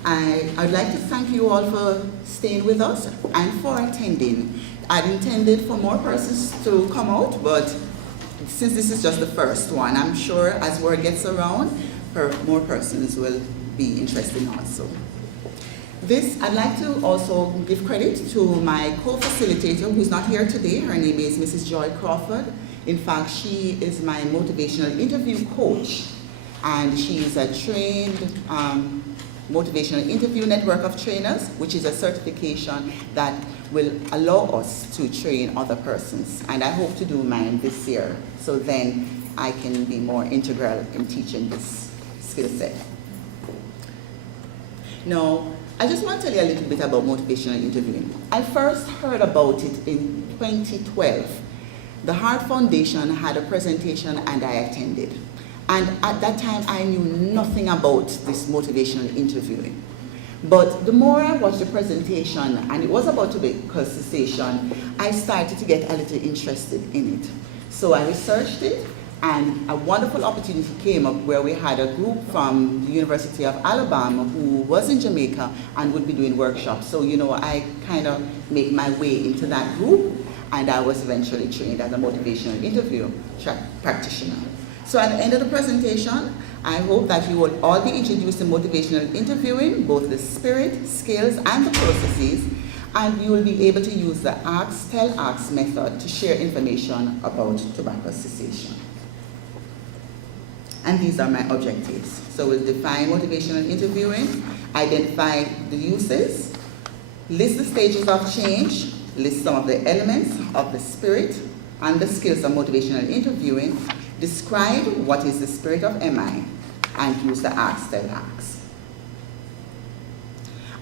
I'd like to thank you all for staying with us and for attending. I'd intended for more persons to come out, but since this is just the first one, I'm sure as word gets around, more persons will be interested also. I'd like to also give credit to my co-facilitator who's not here today. Her name is Mrs. Joy Crawford. In fact, she is my motivational interview coach, and she is a trained motivational interview network of trainers, which is a certification that will allow us to train other persons. And I hope to do mine this year, so then I can be more integral in teaching this skill set. Now, I just want to tell you a little bit about motivational interviewing. I first heard about it in 2012. The Heart Foundation had a presentation and I attended. And at that time, I knew nothing about this motivational interviewing. But the more I watched the presentation, and it was about tobacco cessation, I started to get a little interested in it. So I researched it, and a wonderful opportunity came up where we had a group from the University of Alabama who was in Jamaica and would be doing workshops. So, I kind of made my way into that group, and I was eventually trained as a motivational interview practitioner. So at the end of the presentation, I hope that you will all be introduced to motivational interviewing, both the spirit, skills, and the processes, and you will be able to use the ask, tell, ask method to share information about tobacco cessation. And these are my objectives. So we'll define motivational interviewing, identify the uses, list the stages of change, list some of the elements of the spirit and the skills of motivational interviewing, describe what is the spirit of MI, and use the ask, tell, ask.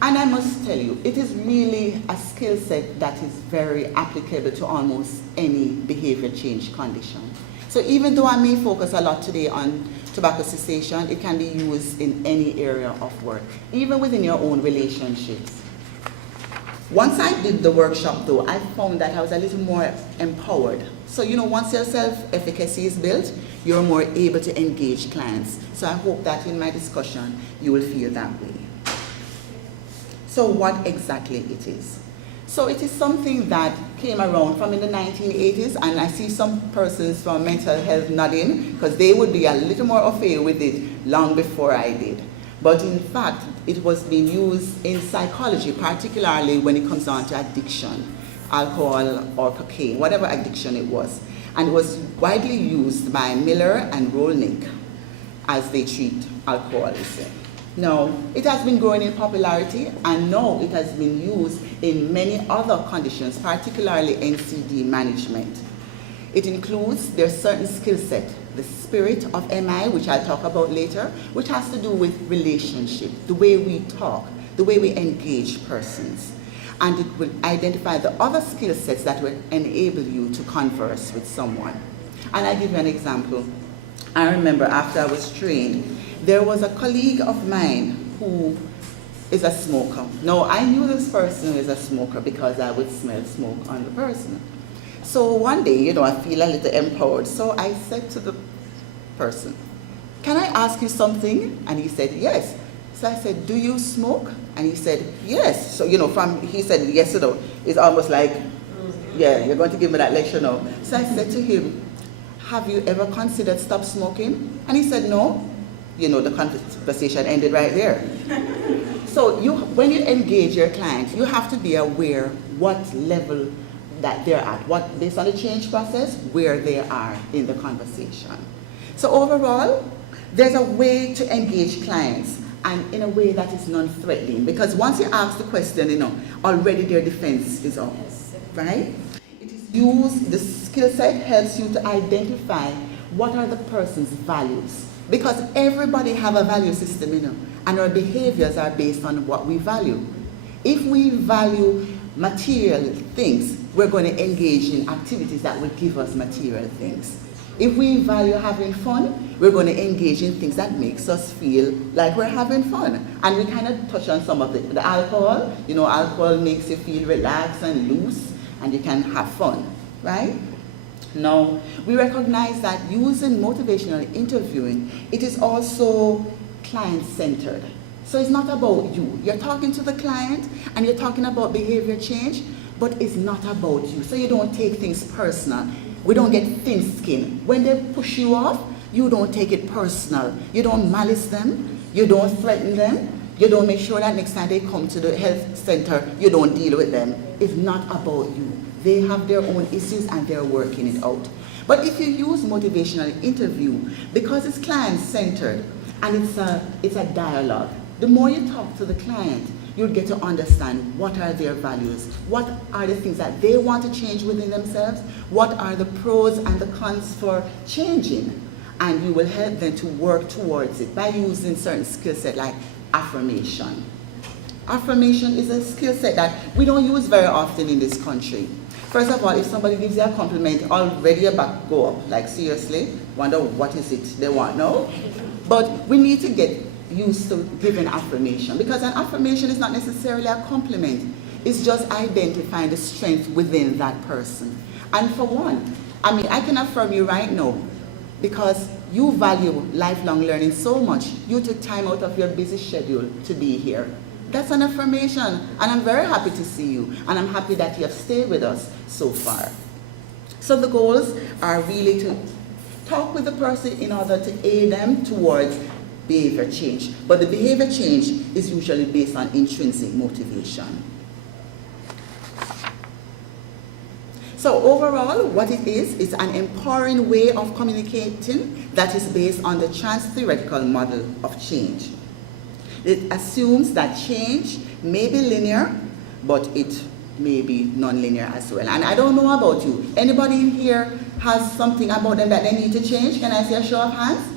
And I must tell you, it is really a skill set that is very applicable to almost any behavior change condition. So even though I may focus a lot today on tobacco cessation, it can be used in any area of work, even within your own relationships. Once I did the workshop though, I found that I was a little more empowered. So once your self-efficacy is built, you're more able to engage clients. So I hope that in my discussion, you will feel that way. So what exactly it is? So it is something that came around from in the 1980s, and I see some persons from mental health nodding, because they would be a little more au fait with it long before I did. But in fact, it was being used in psychology, particularly when it comes down to addiction, alcohol or cocaine, whatever addiction it was. And it was widely used by Miller and Rolnick as they treat alcoholism. Now, it has been growing in popularity, and now it has been used in many other conditions, particularly NCD management. It includes their certain skill set, the spirit of MI, which I'll talk about later, which has to do with relationship, the way we talk, the way we engage persons. And it will identify the other skill sets that will enable you to converse with someone. And I'll give you an example. I remember after I was trained, there was a colleague of mine who is a smoker. Now, I knew this person is a smoker because I would smell smoke on the person. So one day, I feel a little empowered. So I said to the person, "Can I ask you something?" And he said, "Yes." So I said, "Do you smoke?" And he said, "Yes." So, he said yes, it's almost like, yeah, you're going to give me that lecture now. So I said to him, "Have you ever considered stop smoking?" And he said, "No." The conversation ended right there. So when you engage your client, you have to be aware what level that they're at, based on the change process, where they are in the conversation. So overall, there's a way to engage clients, and in a way that is non-threatening, because once you ask the question, already their defense is up, right? It is used, the skill set helps you to identify what are the person's values, because everybody have a value system, and our behaviors are based on what we value. If we value material things, we're going to engage in activities that will give us material things. If we value having fun, we're going to engage in things that makes us feel like we're having fun. And we kind of touch on some of the alcohol. Alcohol makes you feel relaxed and loose, and you can have fun, right? Now, we recognize that using motivational interviewing, it is also client-centered. So it's not about you. You're talking to the client, and you're talking about behavior change, but it's not about you. So you don't take things personal. We don't get thin skin. When they push you off, you don't take it personal. You don't malice them. You don't threaten them. You don't make sure that next time they come to the health center, you don't deal with them. It's not about you. They have their own issues and they're working it out. But if you use motivational interview, because it's client-centered and it's a dialogue, the more you talk to the client, you'll get to understand what are their values, what are the things that they want to change within themselves, what are the pros and the cons for changing, and you will help them to work towards it by using certain skill set like affirmation. Affirmation is a skill set that we don't use very often in this country. First of all, if somebody gives you a compliment, already your back go up, like seriously, wonder what is it they want now? But we need to get used to giving affirmation, because an affirmation is not necessarily a compliment. It's just identifying the strength within that person. And for one, I can affirm you right now because you value lifelong learning so much. You took time out of your busy schedule to be here. That's an affirmation, and I'm very happy to see you, and I'm happy that you have stayed with us so far. So the goals are really to talk with the person in order to aid them towards behavior change. But the behavior change is usually based on intrinsic motivation. So overall, what it is an empowering way of communicating that is based on the Transtheoretical Model of change. It assumes that change may be linear, but it may be non-linear as well. And I don't know about you. Anybody in here has something about them that they need to change? Can I see a show of hands?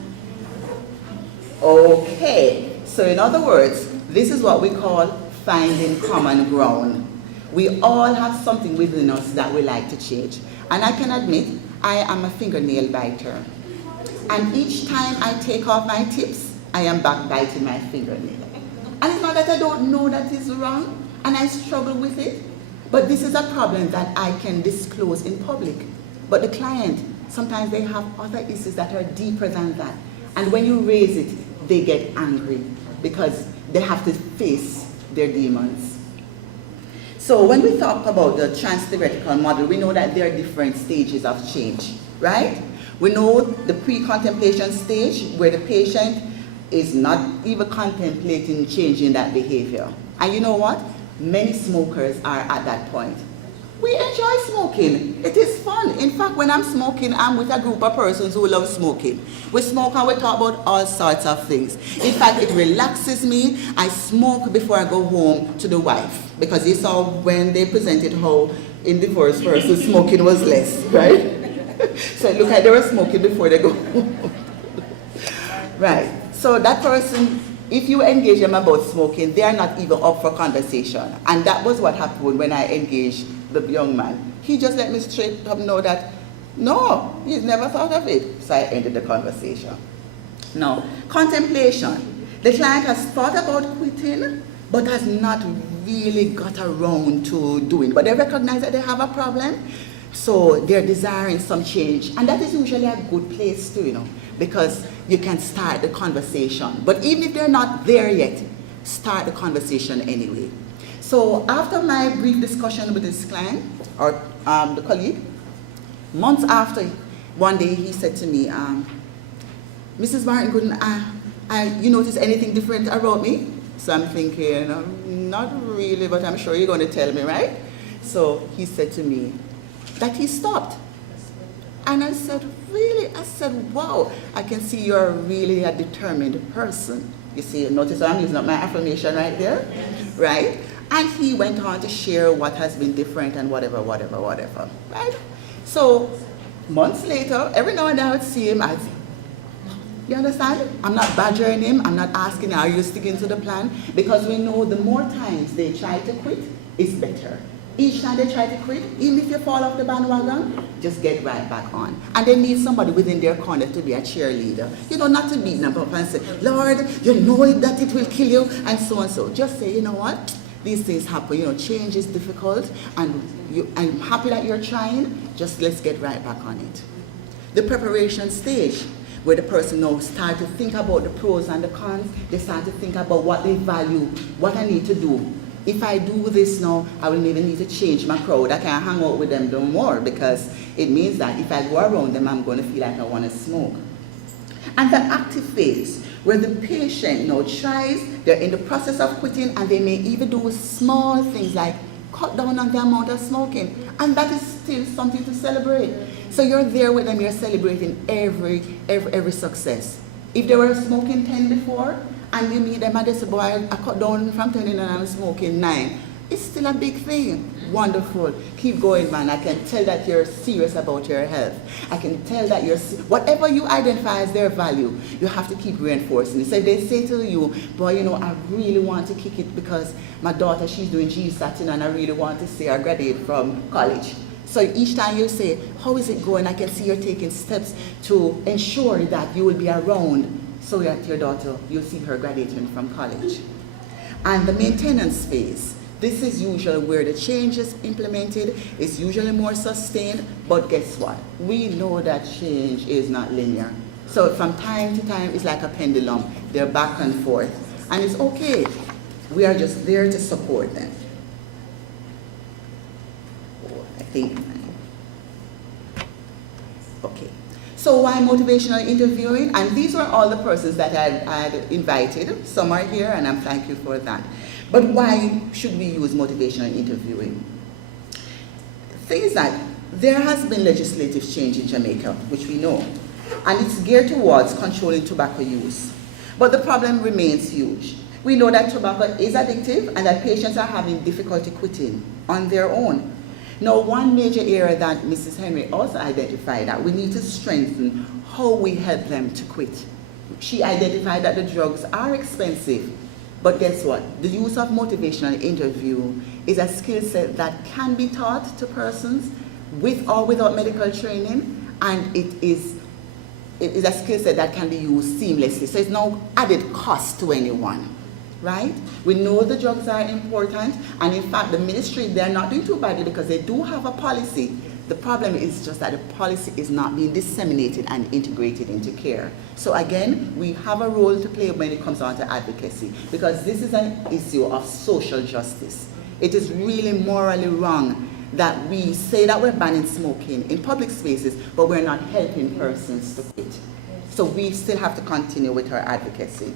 Okay. So in other words, this is what we call finding common ground. We all have something within us that we like to change. And I can admit, I am a fingernail biter. And each time I take off my tips, I am back biting my fingernail. And it's not that I don't know that is wrong, and I struggle with it, but this is a problem that I can disclose in public. But the client, sometimes they have other issues that are deeper than that. And when you raise it, they get angry because they have to face their demons. So when we talk about the Transtheoretical Model, we know that there are different stages of change, right? We know the pre-contemplation stage, where the patient is not even contemplating changing that behavior. And you know what? Many smokers are at that point. We enjoy smoking. It is fun. In fact, when I'm smoking, I'm with a group of persons who love smoking. We smoke and we talk about all sorts of things. In fact, it relaxes me. I smoke before I go home to the wife, because you saw when they presented how in the first person smoking was less, right? So it looked like they were smoking before they go home. Right. So that person, if you engage them about smoking, they are not even up for conversation. And that was what happened when I engaged the young man. He just let me straight up know that, no, he's never thought of it. So I ended the conversation. Now, contemplation. The client has thought about quitting, but has not really got around to doing. But they recognize that they have a problem, so they're desiring some change. And that is usually a good place to, because you can start the conversation. But even if they're not there yet, start the conversation anyway. So after my brief discussion with this client, or the colleague, months after, one day he said to me, Mrs. Martin-Gooden, you notice anything different about me? So I'm thinking, not really, but I'm sure you're going to tell me, right? So he said to me that he stopped. And I said, really? I said, wow, I can see you're really a determined person. You see, notice I'm using up my affirmation right there, right? And he went on to share what has been different and whatever, right? So months later, every now and then I would see him, you understand? I'm not badgering him, I'm not asking, are you sticking to the plan? Because we know the more times they try to quit, it's better. Each time they try to quit, even if you fall off the bandwagon, just get right back on. And they need somebody within their corner to be a cheerleader. Not to beat them up and say, Lord, you know that it will kill you, and so and so. Just say, you know what? These things happen. Change is difficult, and I'm happy that you're trying. Just let's get right back on it. The preparation stage, where the person now start to think about the pros and the cons. They start to think about what they value, what I need to do. If I do this now, I will maybe need to change my crowd. I can't hang out with them no more, because it means that if I go around them, I'm going to feel like I want to smoke. And the active phase, where the patient now tries, they're in the process of quitting, and they may even do small things like cut down on the amount of smoking. And that is still something to celebrate. So you're there with them, you're celebrating every success. If they were smoking 10 before, and you meet them and they say, boy, I cut down from 10 and I'm smoking 9. It's still a big thing. Wonderful. Keep going, man. I can tell that you're serious about your health. I can tell that whatever you identify as their value, you have to keep reinforcing it. So if they say to you, boy, I really want to kick it because my daughter, she's doing GSAT, and I really want to see her graduate from college. So each time you say, how is it going? I can see you're taking steps to ensure that you will be around so that your daughter, you'll see her graduating from college. And the maintenance phase, this is usually where the change is implemented. It's usually more sustained, but guess what? We know that change is not linear. So from time to time, it's like a pendulum. They're back and forth. And it's okay. We are just there to support them. Okay. So why motivational interviewing? And these were all the persons that I had invited. Some are here, and I'm thank you for that. But why should we use motivational interviewing? The thing is that there has been legislative change in Jamaica, which we know, and it's geared towards controlling tobacco use. But the problem remains huge. We know that tobacco is addictive and that patients are having difficulty quitting on their own. Now, one major area that Mrs. Henry also identified that we need to strengthen how we help them to quit. She identified that the drugs are expensive, but guess what? The use of motivational interview is a skill set that can be taught to persons with or without medical training, and it is a skill set that can be used seamlessly. So it's no added cost to anyone. Right? We know the drugs are important, and in fact the ministry, they're not doing too badly because they do have a policy. The problem is just that the policy is not being disseminated and integrated into care. So again, we have a role to play when it comes on to advocacy, because this is an issue of social justice. It is really morally wrong that we say that we're banning smoking in public spaces, but we're not helping persons to quit. So we still have to continue with our advocacy.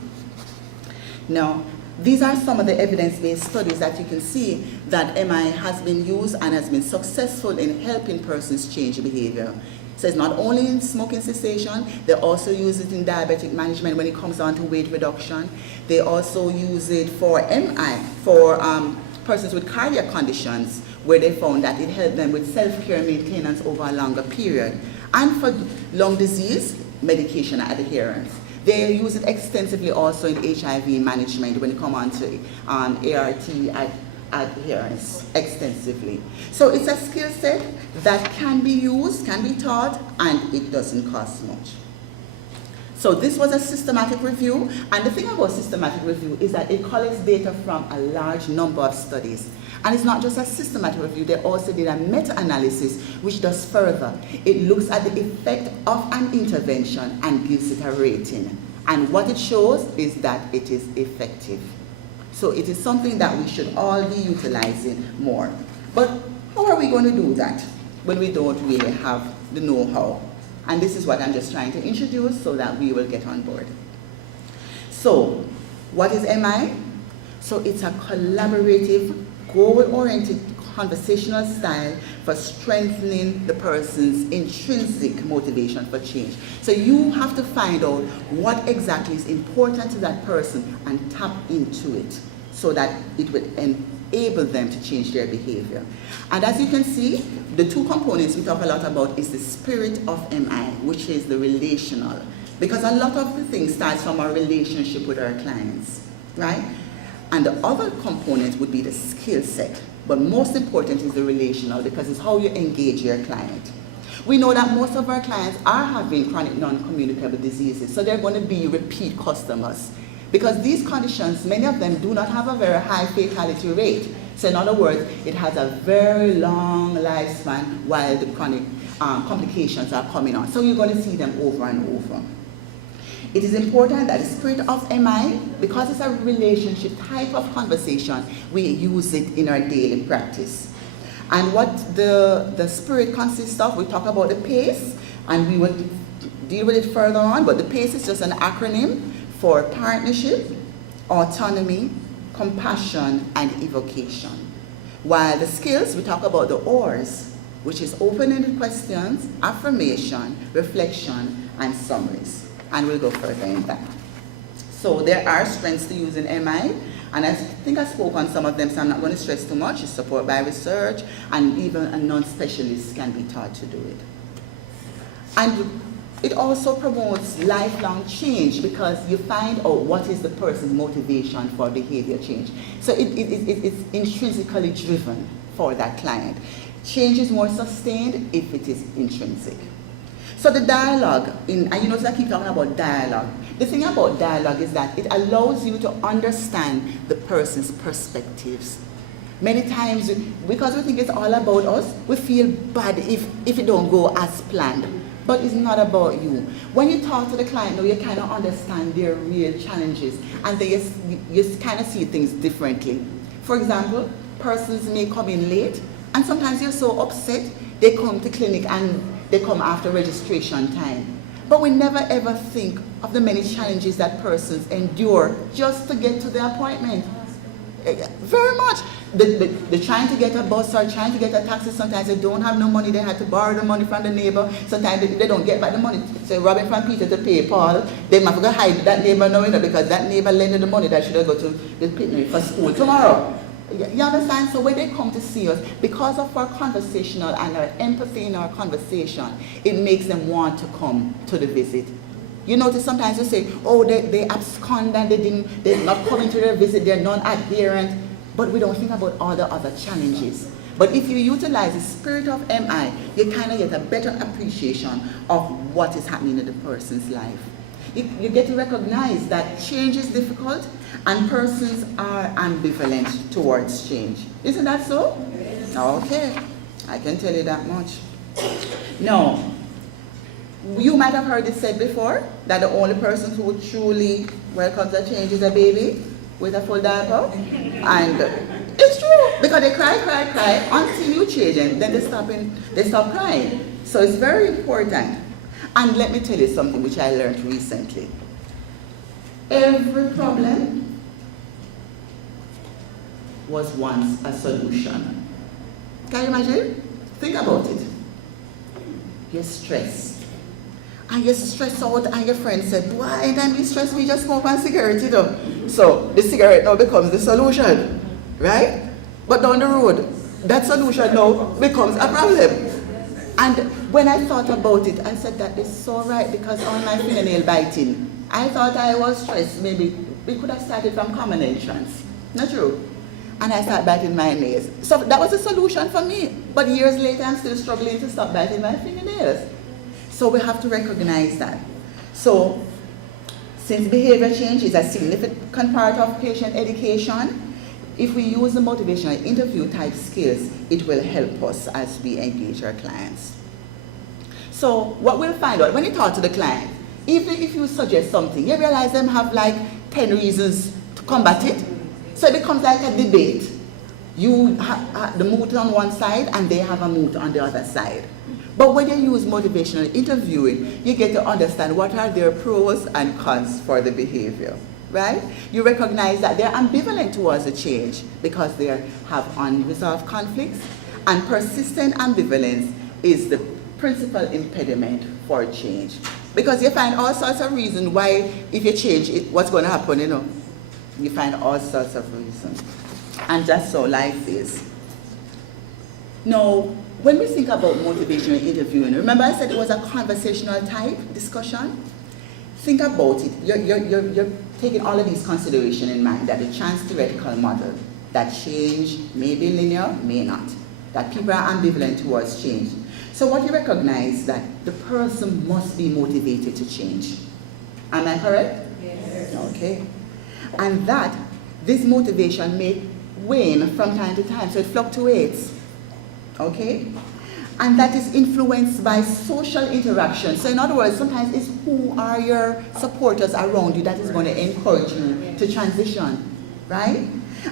Now, these are some of the evidence-based studies that you can see that MI has been used and has been successful in helping persons change behavior. So it's not only in smoking cessation, they also use it in diabetic management when it comes down to weight reduction. They also use it for MI, for persons with cardiac conditions, where they found that it helped them with self-care maintenance over a longer period. And for lung disease, medication adherence. They use it extensively also in HIV management when it comes on to ART adherence extensively. So it's a skill set that can be used, can be taught, and it doesn't cost much. So this was a systematic review, and the thing about systematic review is that it collects data from a large number of studies. And it's not just a systematic review, they also did a meta-analysis which does further. It looks at the effect of an intervention and gives it a rating. And what it shows is that it is effective. So it is something that we should all be utilizing more. But how are we going to do that when we don't really have the know-how? And this is what I'm just trying to introduce so that we will get on board. So, what is MI? So it's a collaborative, goal-oriented conversational style for strengthening the person's intrinsic motivation for change. So you have to find out what exactly is important to that person and tap into it so that it would enable them to change their behavior. And as you can see, the two components we talk a lot about is the spirit of MI, which is the relational. Because a lot of the things starts from our relationship with our clients, right? And the other component would be the skill set. But most important is the relational, because it's how you engage your client. We know that most of our clients are having chronic non-communicable diseases, so they're going to be repeat customers. Because these conditions, many of them do not have a very high fatality rate. So in other words, it has a very long lifespan while the chronic complications are coming on. So you're going to see them over and over. It is important that the spirit of MI, because it's a relationship type of conversation, we use it in our daily practice. And what the spirit consists of, we talk about the PACE, and we will deal with it further on, but the PACE is just an acronym for partnership, autonomy, compassion, and evocation. While the skills, we talk about the ORs, which is open-ended questions, affirmation, reflection, and summaries. And we'll go further in that. So there are strengths to use in MI, and I think I spoke on some of them, so I'm not going to stress too much. It's supported by research, and even a non-specialist can be taught to do it. And it also promotes lifelong change, because you find out what is the person's motivation for behavior change. So it's intrinsically driven for that client. Change is more sustained if it is intrinsic. So the dialogue, and you notice I keep talking about dialogue. The thing about dialogue is that it allows you to understand the person's perspectives. Many times, because we think it's all about us, we feel bad if it don't go as planned. But it's not about you. When you talk to the client, now you kind of understand their real challenges, and you kind of see things differently. For example, persons may come in late, and sometimes you're so upset, they come to clinic and they come after registration time. But we never ever think of the many challenges that persons endure just to get to their appointment. Very much. They're trying to get a bus or trying to get a taxi. Sometimes they don't have no money. They have to borrow the money from the neighbor. Sometimes they don't get back the money. So robbing from Peter to pay Paul. They might go hide that neighbor now, because that neighbor lended the money that should have go to the picnic for school tomorrow. You understand? So when they come to see us, because of our conversational and our empathy in our conversation, it makes them want to come to the visit. You notice sometimes you say, oh, they abscond and they're not coming to their visit, they're non-adherent, but we don't think about all the other challenges. But if you utilize the spirit of MI, you kind of get a better appreciation of what is happening in the person's life. You get to recognize that change is difficult and persons are ambivalent towards change. Isn't that so? Okay, I can tell you that much. Now, you might have heard it said before that the only person who truly welcomes a change is a baby with a full diaper. And it's true, because they cry until you change them, then they stop crying. So it's very important. And let me tell you something which I learned recently. Every problem was once a solution. Can you imagine? Think about it. You're stressed. And you're stressed out and your friend said, why anytime you stress me, just smoke one cigarette, you know. So the cigarette now becomes the solution, right? But down the road, that solution now becomes a problem. And when I thought about it, I said that is so right, because on my fingernail biting, I thought I was stressed. Maybe we could have started from common entrance. Not true. And I started biting my nails. So that was a solution for me. But years later, I'm still struggling to stop biting my fingernails. So we have to recognize that. So since behavior change is a significant part of patient education, if we use the motivational interview type skills, it will help us as we engage our clients. So what we'll find out when you talk to the client, even if you suggest something, you realize them have like 10 reasons to combat it. So it becomes like a debate. You have the mood on one side and they have a mood on the other side. But when you use motivational interviewing, you get to understand what are their pros and cons for the behavior, right? You recognize that they're ambivalent towards the change because they have unresolved conflicts, and persistent ambivalence is the principal impediment for change. Because you find all sorts of reasons why, if you change it, what's going to happen, you know. You find all sorts of reasons. And that's how life is. Now, when we think about motivational interviewing, remember I said it was a conversational type discussion? Think about it. You're taking all of these considerations in mind, that the Transtheoretical Model, that change may be linear, may not. That people are ambivalent towards change. So what you recognize that the person must be motivated to change. Am I correct? Yes. Okay. And that this motivation may wane from time to time, so it fluctuates. Okay? And that is influenced by social interaction. So in other words, sometimes it's who are your supporters around you that is going to encourage you to transition, right?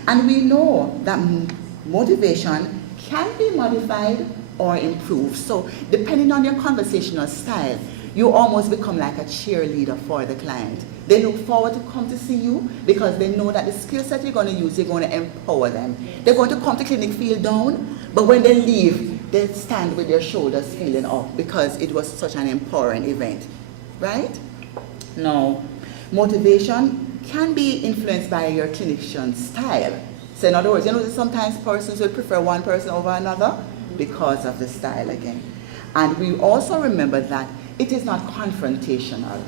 And we know that motivation can be modified or improved. So depending on your conversational style, you almost become like a cheerleader for the client. They look forward to come to see you because they know that the skill set you're going to use, you're going to empower them. They're going to come to clinic feel down, but when they leave, they stand with their shoulders feeling up because it was such an empowering event, right? Now, motivation can be influenced by your clinician style. So in other words, you know, sometimes persons will prefer one person over another because of the style again. And we also remember that it is not confrontational.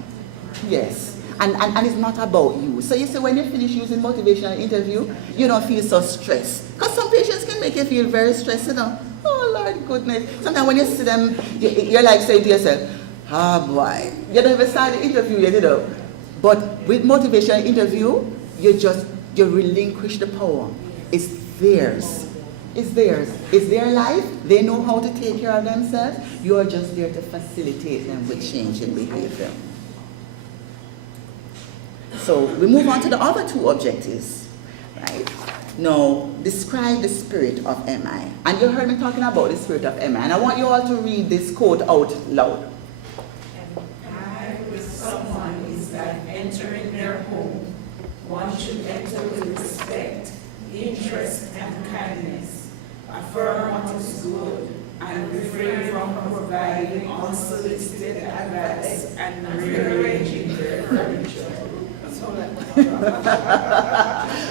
Yes. And it's not about you. So you see, when you finish using motivational interview, you don't feel so stressed. Because some patients can make you feel very stressed, you know. Oh, Lord goodness. Sometimes when you see them, you're like saying to yourself, oh boy, you don't even start the interview yet, you know. But with motivational interview, you relinquish the power. It's theirs. It's theirs. It's their life. They know how to take care of themselves. You are just there to facilitate them with change in behavior. So we move on to the other two objectives, right? Now, describe the spirit of MI. And you heard me talking about the spirit of MI. And I want you all to read this quote out loud. MI with someone is like entering their home. One should enter with respect, interest, and kindness. Affirm what is good and refrain from providing unsolicited advice and rearranging their furniture.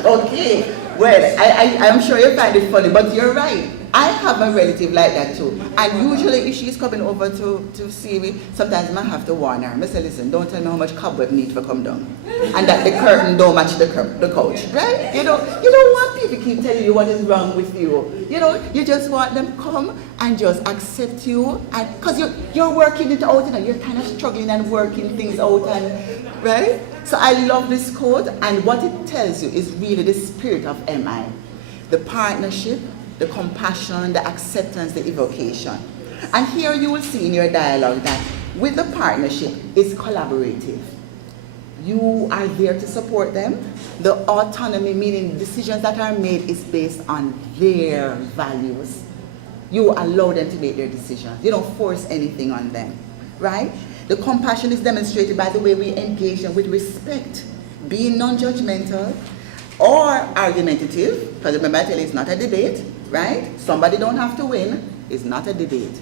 Okay, well, I'm sure you find it funny, but you're right. I have a relative like that too. And usually if she's coming over to see me, sometimes I have to warn her. I say, listen, don't tell me how much cobweb need to come down. And that the curtain don't match the couch, right? You don't want people keep telling you what is wrong with you. You know, you just want them come and just accept you. And because you're working it out, you know, you're kind of struggling and working things out, and right? So I love this quote, and what it tells you is really the spirit of MI. The partnership, the compassion, the acceptance, the evocation. And here you will see in your dialogue that with the partnership, it's collaborative. You are there to support them. The autonomy, meaning decisions that are made, is based on their values. You allow them to make their decisions. You don't force anything on them, right? The compassion is demonstrated by the way we engage them with respect, being non-judgmental or argumentative, because remember I tell you it's not a debate, right? Somebody don't have to win, it's not a debate.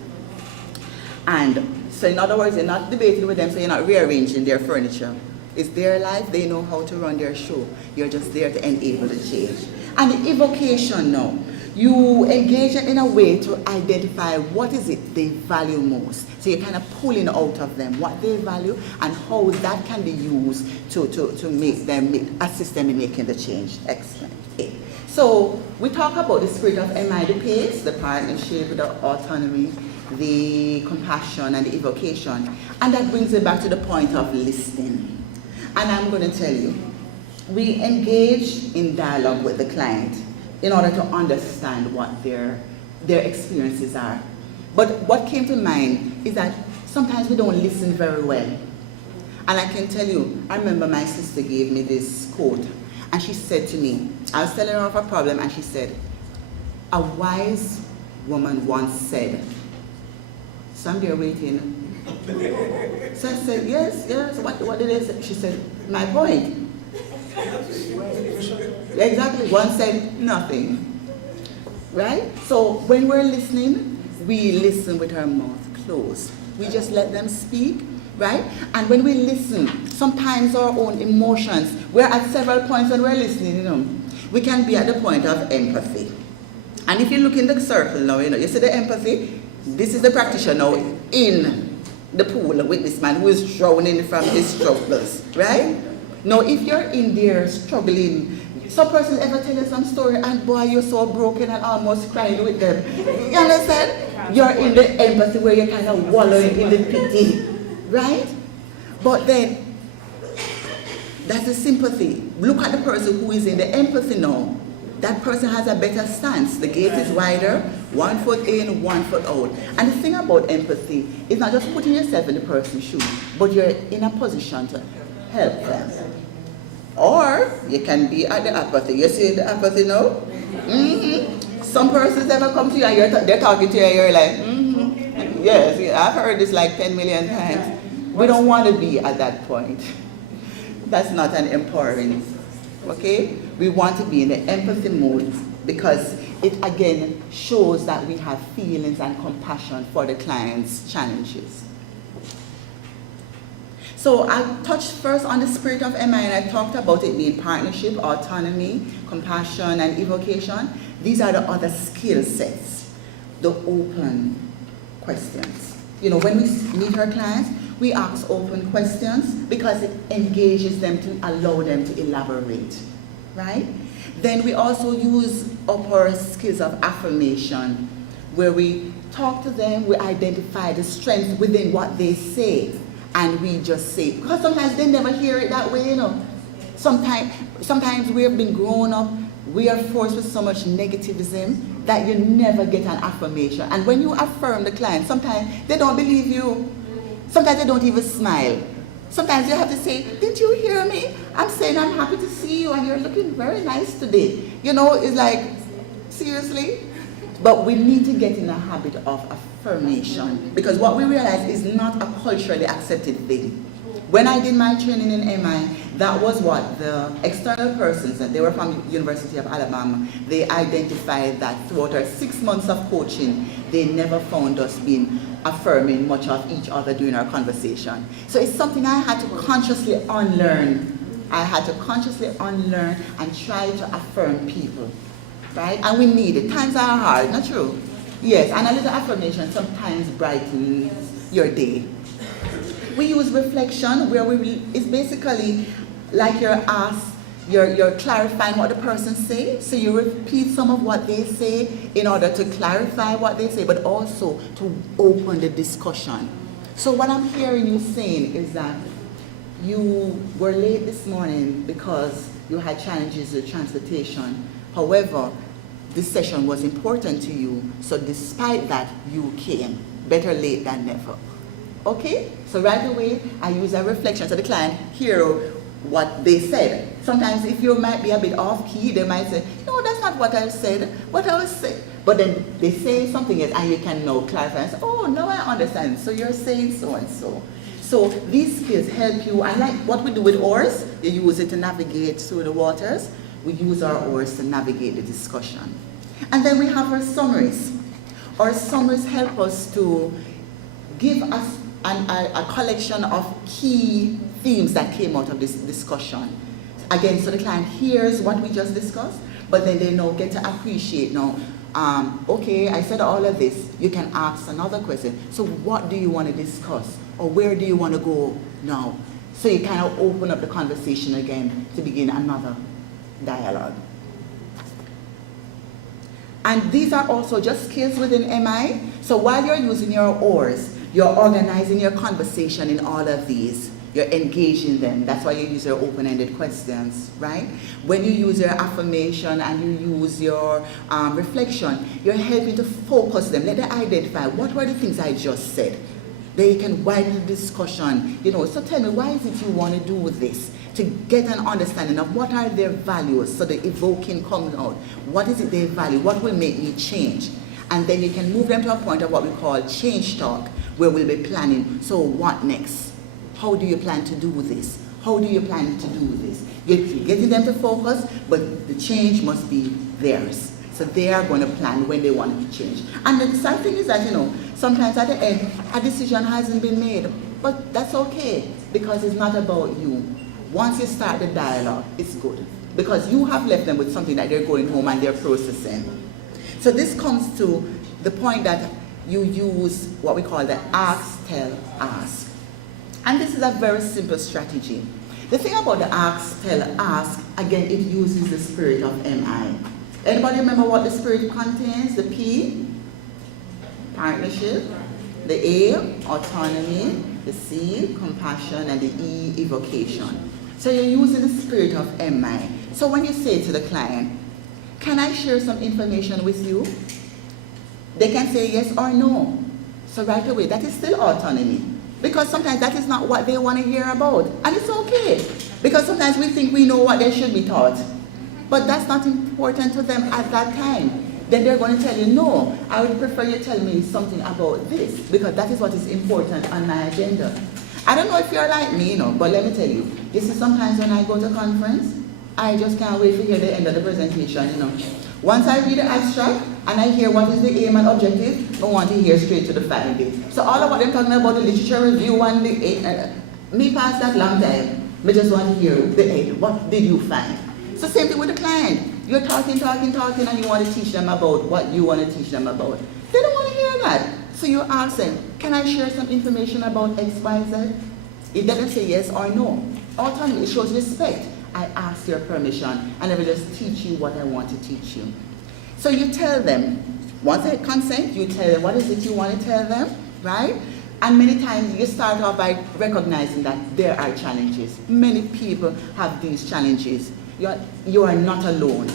And so in other words, you're not debating with them, so you're not rearranging their furniture. It's their life, they know how to run their show. You're just there to enable the change. And the evocation now, you engage them in a way to identify what is it they value most. So you're kind of pulling out of them what they value and how that can be used to make them, assist them in making the change. Excellent. Okay. So we talk about the spirit of MI, the pace, the partnership, the autonomy, the compassion, and the evocation. And that brings it back to the point of listening. And I'm going to tell you, we engage in dialogue with the client in order to understand what their experiences are. But what came to mind is that sometimes we don't listen very well. And I can tell you, I remember my sister gave me this quote, and she said to me, I was telling her of a problem, and she said, a wise woman once said, so I'm there waiting. So I said, yes, what did they say? She said, my point. Exactly, one said nothing, right? So when we're listening, we listen with our mouth closed. We just let them speak, right? And when we listen, sometimes our own emotions, we're at several points when we're listening, you know, we can be at the point of empathy. And if you look in the circle now, you see the empathy, this is the practitioner now in the pool with this man who is drowning from his struggles, right? Now, if you're in there struggling, some person ever tell you some story and boy, you're so broken and almost crying with them. You understand? You're in the empathy where you're kind of wallowing in the pity, right? But then, that's the sympathy. Look at the person who is in the empathy now. That person has a better stance. The gate is wider, 1 foot in, 1 foot out. And the thing about empathy is not just putting yourself in the person's shoes, but you're in a position to help them. Or you can be at the apathy. You see the apathy now? Mm-hmm. Some persons ever come to you and they're talking to you and you're like, mm-hmm. Yes, I've heard this like 10 million times. We don't want to be at that point. That's not an empowering, okay? We want to be in the empathy mode because it again shows that we have feelings and compassion for the client's challenges. So I touched first on the spirit of MI and I talked about it being partnership, autonomy, compassion, and evocation. These are the other skill sets, the open questions. You know, when we meet our clients, we ask open questions because it engages them to allow them to elaborate, right? Then we also use our skills of affirmation where we talk to them, we identify the strength within what they say. And we just say, because sometimes they never hear it that way, you know. Sometimes we have been grown up, we are forced with so much negativism that you never get an affirmation. And when you affirm the client, sometimes they don't believe you. Sometimes they don't even smile. Sometimes you have to say, did you hear me? I'm saying I'm happy to see you and you're looking very nice today. You know, it's like, seriously? But we need to get in a habit of affirmation because what we realize is not a culturally accepted thing. When I did my training in MI, that was what the external persons, and they were from University of Alabama, they identified that throughout our 6 months of coaching, they never found us being affirming much of each other during our conversation. So it's something I had to consciously unlearn. I had to consciously unlearn and try to affirm people. Right? And we need it. Times are hard, not true? Yes, and a little affirmation sometimes brightens your day. We use reflection where it's basically like you're asked, you're clarifying what the person says. So you repeat some of what they say in order to clarify what they say, but also to open the discussion. So what I'm hearing you saying is that you were late this morning because you had challenges with transportation. However, this session was important to you, so despite that, you came. Better late than never. Okay? So right away, I use a reflection so the client hear what they said. Sometimes if you might be a bit off key, they might say, no, that's not what I said. What I was saying. But then they say something else and you can now clarify and say, oh, now I understand. So you're saying so and so. So these skills help you, and like what we do with oars, you use it to navigate through the waters. We use our oars to navigate the discussion. And then we have our summaries. Our summaries help us to give us a collection of key themes that came out of this discussion. Again, so the client hears what we just discussed, but then they now get to appreciate now, okay, I said all of this, you can ask another question. So what do you want to discuss? Or where do you want to go now? So you kind of open up the conversation again to begin another dialogue. And these are also just skills within MI. So while you're using your oars, you're organizing your conversation in all of these. You're engaging them. That's why you use your open-ended questions, right? When you use your affirmation and you use your reflection, you're helping to focus them. Let them identify what were the things I just said. They can widen the discussion. So tell me, why is it you want to do this? To get an understanding of what are their values, so the evoking comes out. What is it they value? What will make me change? And then you can move them to a point of what we call change talk, where we'll be planning. So what next? How do you plan to do this? How do you plan to do this? You're getting them to focus, but the change must be theirs. So they are going to plan when they want it to change. And the sad thing is that, sometimes at the end, a decision hasn't been made. But that's okay, because it's not about you. Once you start the dialogue, it's good. Because you have left them with something that they're going home and they're processing. So this comes to the point that you use what we call the ask, tell, ask. And this is a very simple strategy. The thing about the ask, tell, ask, again, it uses the spirit of MI. Anybody remember what the spirit contains? The P, partnership. The A, autonomy. The C, compassion. And the E, evocation. So you're using the spirit of MI. So when you say to the client, can I share some information with you? They can say yes or no. So right away, that is still autonomy. Because sometimes that is not what they want to hear about. And it's okay. Because sometimes we think we know what they should be taught. But that's not important to them at that time. Then they're going to tell you, no, I would prefer you tell me something about this, because that is what is important on my agenda. I don't know if you're like me, but let me tell you, this is sometimes when I go to conference, I just can't wait to hear the end of the presentation, Once I read the abstract and I hear what is the aim and objective, I want to hear straight to the finding. So all of what they're talking about, the literature review and me past that long time, I just want to hear the end. What did you find? So same thing with the client. You're talking, and you want to teach them about what you want to teach them about. They don't want to hear that. So you ask them, can I share some information about X, Y, Z? It doesn't say yes or no. Autonomy, it shows respect. I ask your permission, and I will just teach you what I want to teach you. So you tell them, once they consent, you tell them what is it you want to tell them, right? And many times you start off by recognizing that there are challenges. Many people have these challenges. You are not alone.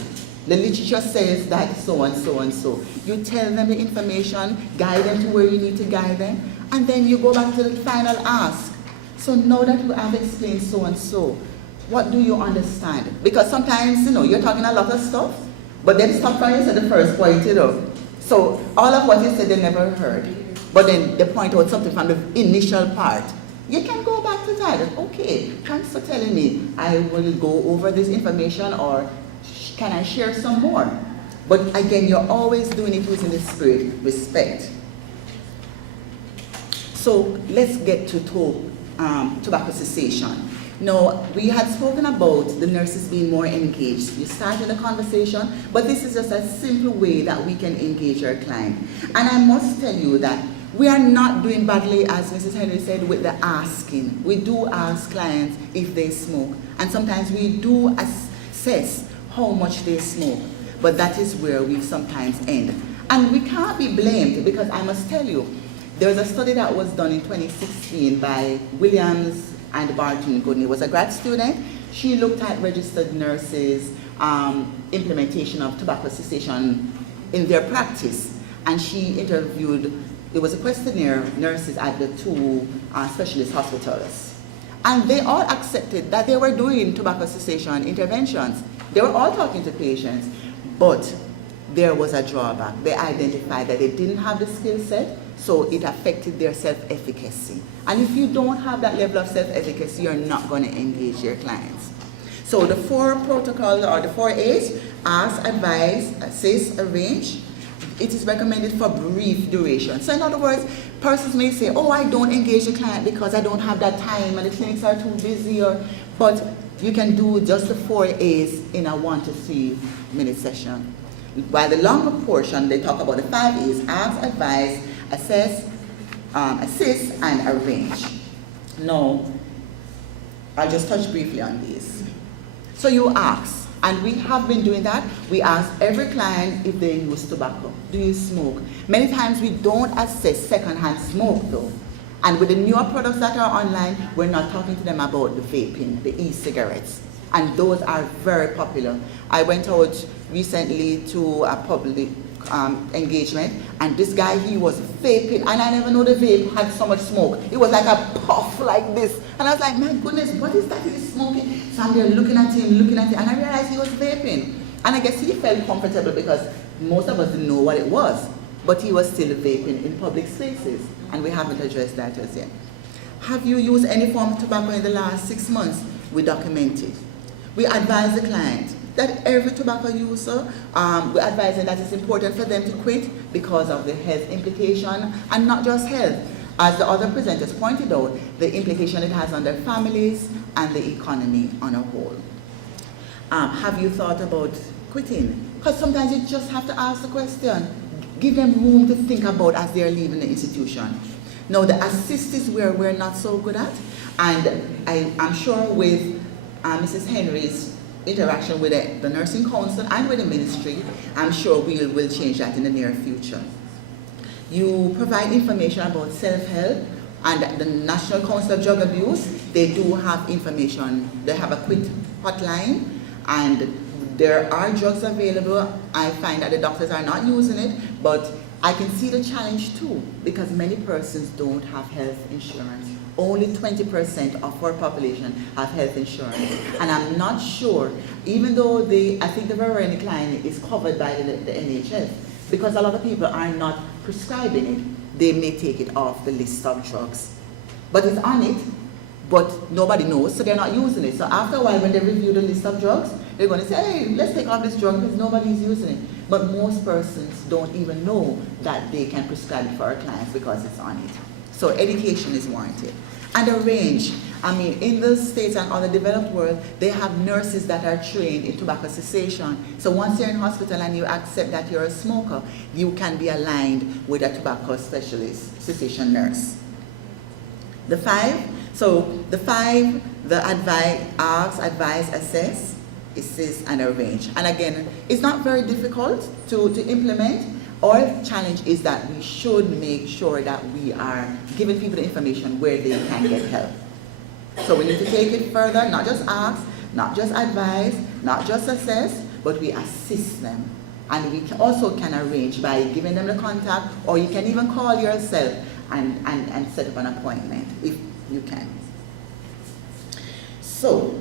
The literature says that so and so and so. You tell them the information, guide them to where you need to guide them, and then you go back to the final ask. So now that you have explained so and so, what do you understand? Because sometimes, you're talking a lot of stuff, but then stop when you said the first point, So all of what you said they never heard. But then they point out something from the initial part. You can go back to that. Okay, thanks for telling me. I will go over this information, or can I share some more? But again, you're always doing it using the spirit, respect. So let's get to tobacco cessation. Now, we had spoken about the nurses being more engaged. You started the conversation, but this is just a simple way that we can engage our client. And I must tell you that we are not doing badly, as Mrs. Henry said, with the asking. We do ask clients if they smoke. And sometimes we do assess how much they smoke. But that is where we sometimes end. And we can't be blamed, because I must tell you, there was a study that was done in 2016 by Williams and Barton Goodney. It was a grad student. She looked at registered nurses' implementation of tobacco cessation in their practice. And she interviewed, it was a questionnaire, nurses at the two specialist hospitals. And they all accepted that they were doing tobacco cessation interventions. They were all talking to patients, but there was a drawback. They identified that they didn't have the skill set, so it affected their self-efficacy. And if you don't have that level of self-efficacy, you're not going to engage your clients. So the 4 protocols, or the 4 A's: ask, advise, assist, arrange. It is recommended for brief duration. So in other words, persons may say, oh, I don't engage the client because I don't have that time and the clinics are too busy, but you can do just the 4 A's in a 1 to 3 minute session. While the longer portion, they talk about the 5 A's: ask, advise, assess, assist, and arrange. Now, I'll just touch briefly on these. So you ask, and we have been doing that. We ask every client if they use tobacco. Do you smoke? Many times we don't assess secondhand smoke though. And with the newer products that are online, we're not talking to them about the vaping, the e-cigarettes. And those are very popular. I went out recently to a public engagement, and this guy, he was vaping, and I never know the vape had so much smoke. It was like a puff like this. And I was like, my goodness, what is that he's smoking? So I'm there looking at him, and I realized he was vaping. And I guess he felt comfortable because most of us didn't know what it was. But he was still vaping in public spaces, and we haven't addressed that as yet. Have you used any form of tobacco in the last 6 months? We document it. We advise the client that every tobacco user, we advise them that it's important for them to quit because of the health implication, and not just health. As the other presenters pointed out, the implication it has on their families and the economy on a whole. Have you thought about quitting? Because sometimes you just have to ask the question. Give them room to think about as they're leaving the institution. Now, the assist is where we're not so good at, and I'm sure with Mrs. Henry's interaction with the nursing council and with the ministry, I'm sure we will change that in the near future. You provide information about self-help, and the National Council of Drug Abuse, they do have information. They have a quit hotline, and there are drugs available. I find that the doctors are not using it, but I can see the challenge too, because many persons don't have health insurance. Only 20% of our population have health insurance. And I'm not sure, even though I think the varenicline is covered by the NHS, because a lot of people are not prescribing it, they may take it off the list of drugs. But it's on it, but nobody knows, so they're not using it. So after a while, when they review the list of drugs, they're going to say, hey, let's take off this drug because nobody's using it. But most persons don't even know that they can prescribe it for our clients because it's on it. So education is warranted. And a range. I mean, in the States and other developed world, they have nurses that are trained in tobacco cessation. So once you're in hospital and you accept that you're a smoker, you can be aligned with a tobacco specialist, cessation nurse. The 5, the advise, ask, advise, assess, assist, and arrange. And again, it's not very difficult to implement. Our challenge is that we should make sure that we are giving people the information where they can get help. So we need to take it further, not just ask, not just advise, not just assess, but we assist them. And we also can arrange by giving them the contact, or you can even call yourself and set up an appointment if you can. So,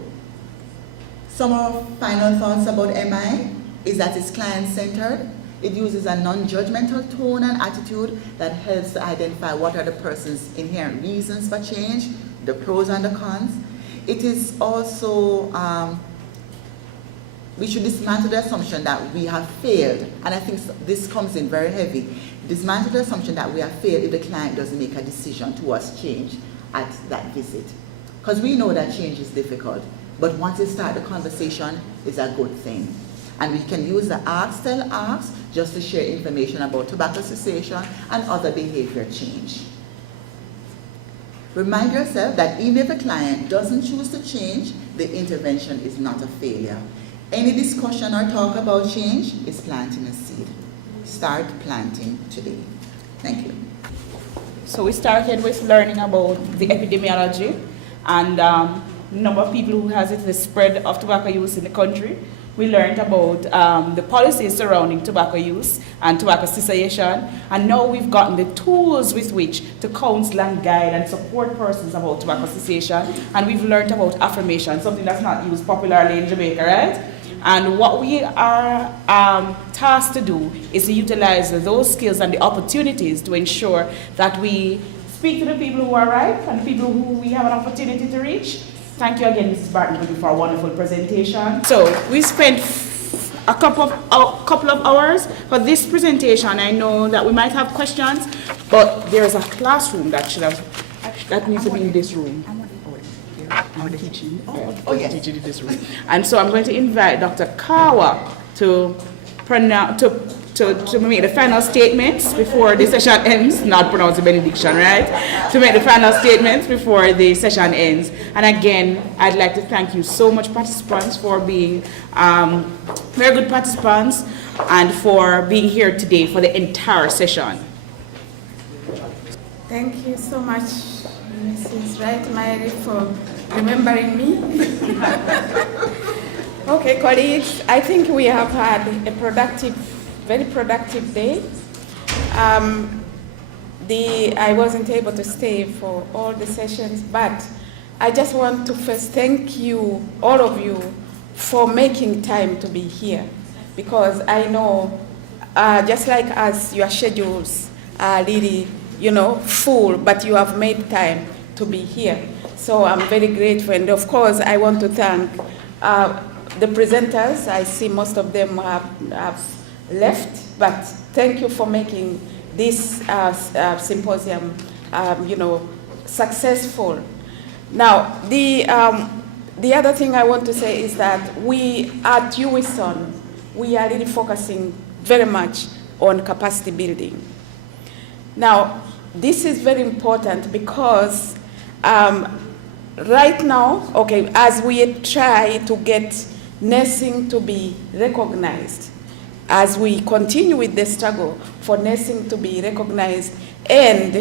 some of our final thoughts about MI is that it's client-centered. It uses a non-judgmental tone and attitude that helps to identify what are the person's inherent reasons for change, the pros and the cons. It is also, we should dismantle the assumption that we have failed, and I think this comes in very heavy. Dismantle the assumption that we have failed if the client doesn't make a decision towards change at that visit. Because we know that change is difficult, but once you start the conversation, it's a good thing. And we can use the ask, tell, ask, just to share information about tobacco cessation and other behavior change. Remind yourself that even if a client doesn't choose to change, the intervention is not a failure. Any discussion or talk about change is planting a seed. Start planting today. Thank you. So we started with learning about the epidemiology and number of people who has it, the spread of tobacco use in the country. We learned about the policies surrounding tobacco use and tobacco cessation, and now we've gotten the tools with which to counsel and guide and support persons about tobacco cessation, and we've learned about affirmation, something that's not used popularly in Jamaica, right? And what we are tasked to do is to utilize those skills and the opportunities to ensure that we speak to the people who are ripe and the people who we have an opportunity to reach. Thank you again, Mrs. Barton, for a wonderful presentation. So we spent a couple of hours for this presentation. I know that we might have questions, but there's a classroom that needs to be in this room. I'm teaching. Yes. Teaching in this room. And so I'm going to invite Dr. Kawa to make the final statements before the session ends. Not pronounce the benediction, right? To make the final statements before the session ends. And again, I'd like to thank you so much, participants, for being very good participants and for being here today for the entire session. Thank you so much, Mrs. Wright Mary, for remembering me. Okay, colleagues, I think we have had a very productive day. I wasn't able to stay for all the sessions, but I just want to first thank you, all of you, for making time to be here, because I know, just like us, your schedules are really, full, but you have made time to be here. So I'm very grateful, and of course, I want to thank the presenters. I see most of them have left, but thank you for making this symposium, successful. Now, the other thing I want to say is that we at UWISON, we are really focusing very much on capacity building. Now, this is very important because right now, as we try to get nursing to be recognized, as we continue with the struggle for nursing to be recognized and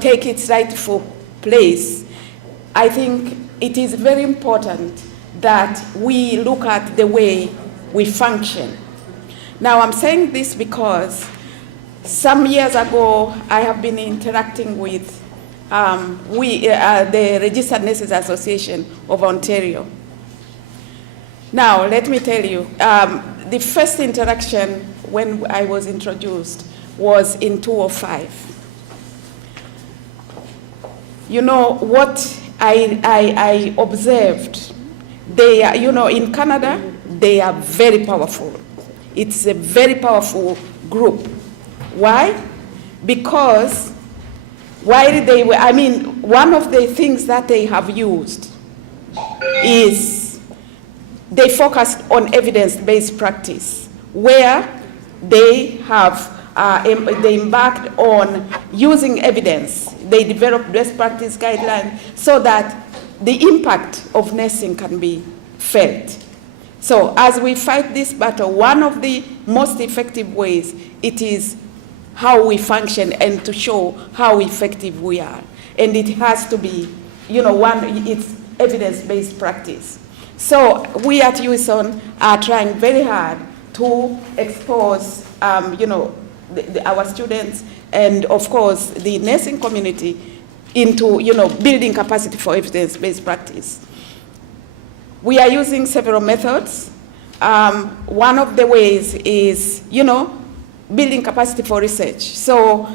take its rightful place, I think it is very important that we look at the way we function. Now, I'm saying this because some years ago, I have been interacting with the Registered Nurses Association of Ontario. Now, let me tell you, the first interaction when I was introduced was in 2005. What I observed, they are, in Canada, they are very powerful. It's a very powerful group. Why? Because one of the things that they have used is they focused on evidence-based practice, where they have they embarked on using evidence. They developed best practice guidelines so that the impact of nursing can be felt. So as we fight this battle, one of the most effective ways, it is how we function and to show how effective we are. And it has to be, it's evidence-based practice. So we at UWISON are trying very hard to expose, our students and, of course, the nursing community into, building capacity for evidence-based practice. We are using several methods. One of the ways is, building capacity for research. So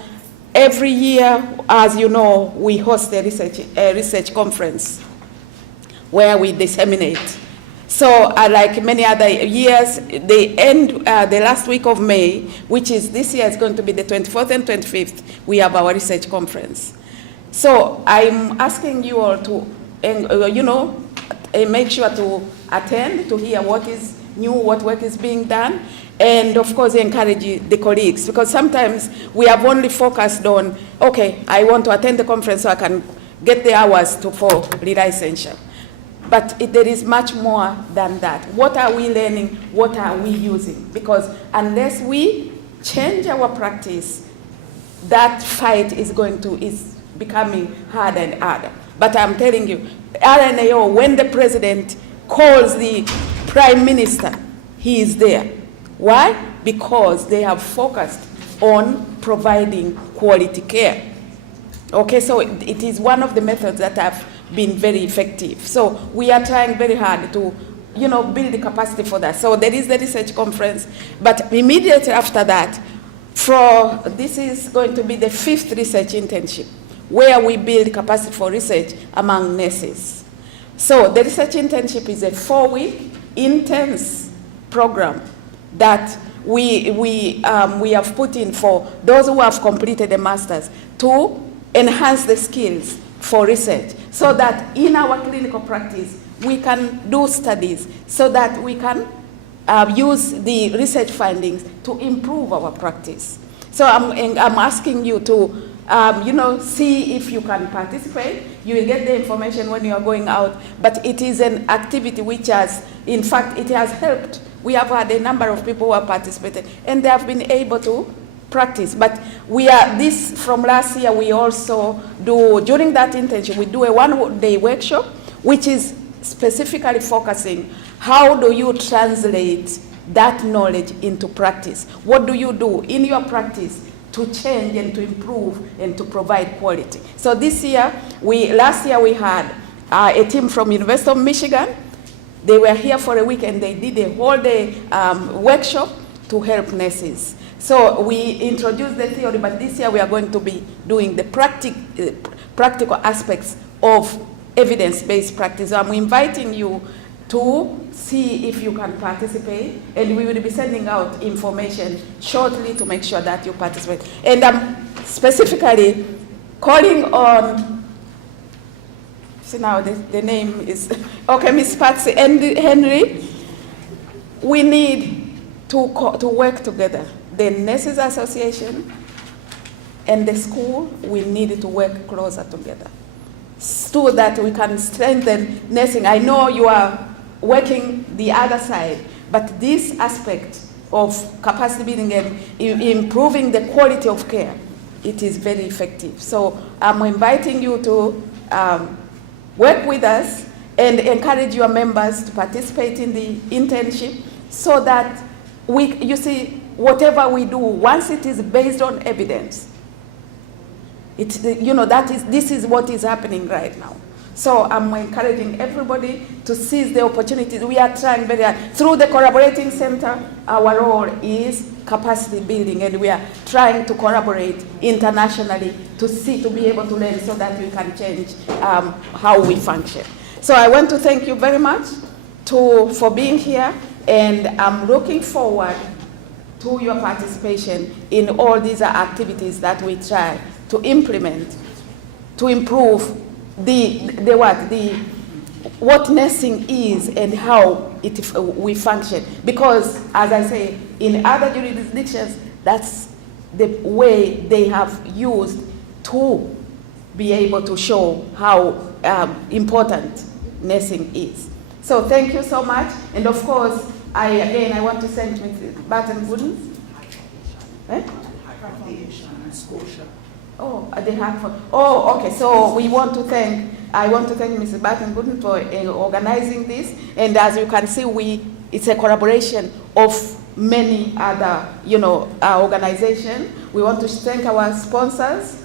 every year, as you know, we host a research conference where we disseminate. So like many other years, they end the last week of May, which is this year is going to be the 24th and 25th, we have our research conference. So I'm asking you all to, make sure to attend, to hear what is new, what work is being done, and of course encourage the colleagues, because sometimes we have only focused on, I want to attend the conference so I can get the hours for relicensure. But there is much more than that. What are we learning? What are we using? Because unless we change our practice, that fight is becoming harder and harder. But I'm telling you, RNAO, when the president calls the prime minister, he is there. Why? Because they have focused on providing quality care. So it is one of the methods that have been very effective. So we are trying very hard to, build the capacity for that. So there is the research conference, but immediately after that, this is going to be the 5th research internship, where we build capacity for research among nurses. So the research internship is a 4-week intense program that we have put in for those who have completed a master's to enhance the skills for research, so that in our clinical practice we can do studies, so that we can use the research findings to improve our practice. So I'm asking you to see if you can participate. You will get the information when you are going out, but it is an activity which has, in fact, it has helped. We have had a number of people who have participated, and they have been able to practice. But from last year, we also do, during that internship, we do a 1-day workshop, which is specifically focusing, how do you translate that knowledge into practice? What do you do in your practice to change and to improve and to provide quality? So this year, last year we had a team from University of Michigan. They were here for a week and they did a whole day workshop to help nurses. So we introduced the theory, but this year we are going to be doing the practical aspects of evidence-based practice. So I'm inviting you to see if you can participate, and we will be sending out information shortly to make sure that you participate. And I'm specifically calling on, see now the name is, okay, Miss Patsy Henry. We need to work together. The Nurses Association and the school, we need to work closer together so that we can strengthen nursing. I know you are working the other side, but this aspect of capacity building and improving the quality of care, it is very effective. So I'm inviting you to work with us and encourage your members to participate in the internship, so that you see, whatever we do, once it is based on evidence, this is what is happening right now. So I'm encouraging everybody to seize the opportunities. We are trying very hard. Through the Collaborating Center, our role is capacity building, and we are trying to collaborate internationally to be able to learn, so that we can change how we function. So I want to thank you very much for being here, and I'm looking forward to your participation in all these activities that we try to implement to improve what nursing is and how we function. Because, as I say, in other jurisdictions, that's the way they have used to be able to show how important nursing is. So thank you so much. And of course, I want to thank Mrs. Barton-Gooden. Oh, they have. Oh, okay. So I want to thank Mrs. Barton-Gooden for organizing this. And as you can see, it's a collaboration of many other, organizations. We want to thank our sponsors.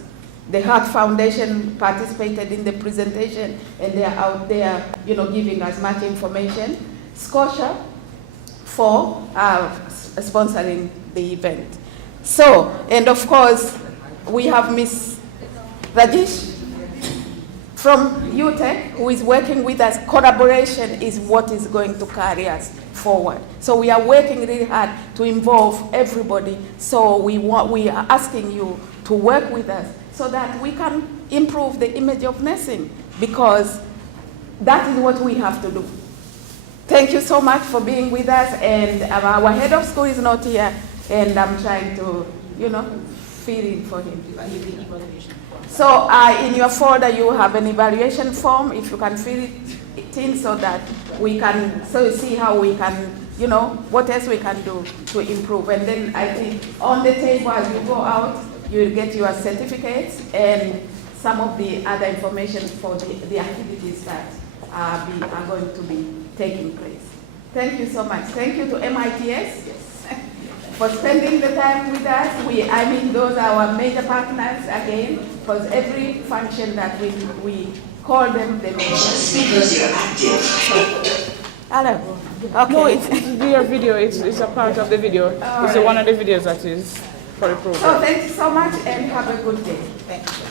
The Heart Foundation participated in the presentation, and they are out there, giving us much information. Scotia for sponsoring the event. So, and of course, we have Miss Rajesh from UTech, who is working with us. Collaboration is what is going to carry us forward. So we are working really hard to involve everybody. So we are asking you to work with us so that we can improve the image of nursing, because that is what we have to do. Thank you so much for being with us, and our head of school is not here, and I'm trying to, fill in for him. So in your folder you have an evaluation form, if you can fill it in, so that we can see how we can, what else we can do to improve. And then I think on the table as you go out, you will get your certificates and some of the other information for the activities that are going to be taking place. Thank you so much. Thank you to MITS for spending the time with us. Those are our major partners again, because every function that we call them, they make. Speakers, you're active. Hello. Okay. No, it's your video. It's a part of the video. It's one of the videos that is for the program. So thank you so much and have a good day. Thank you.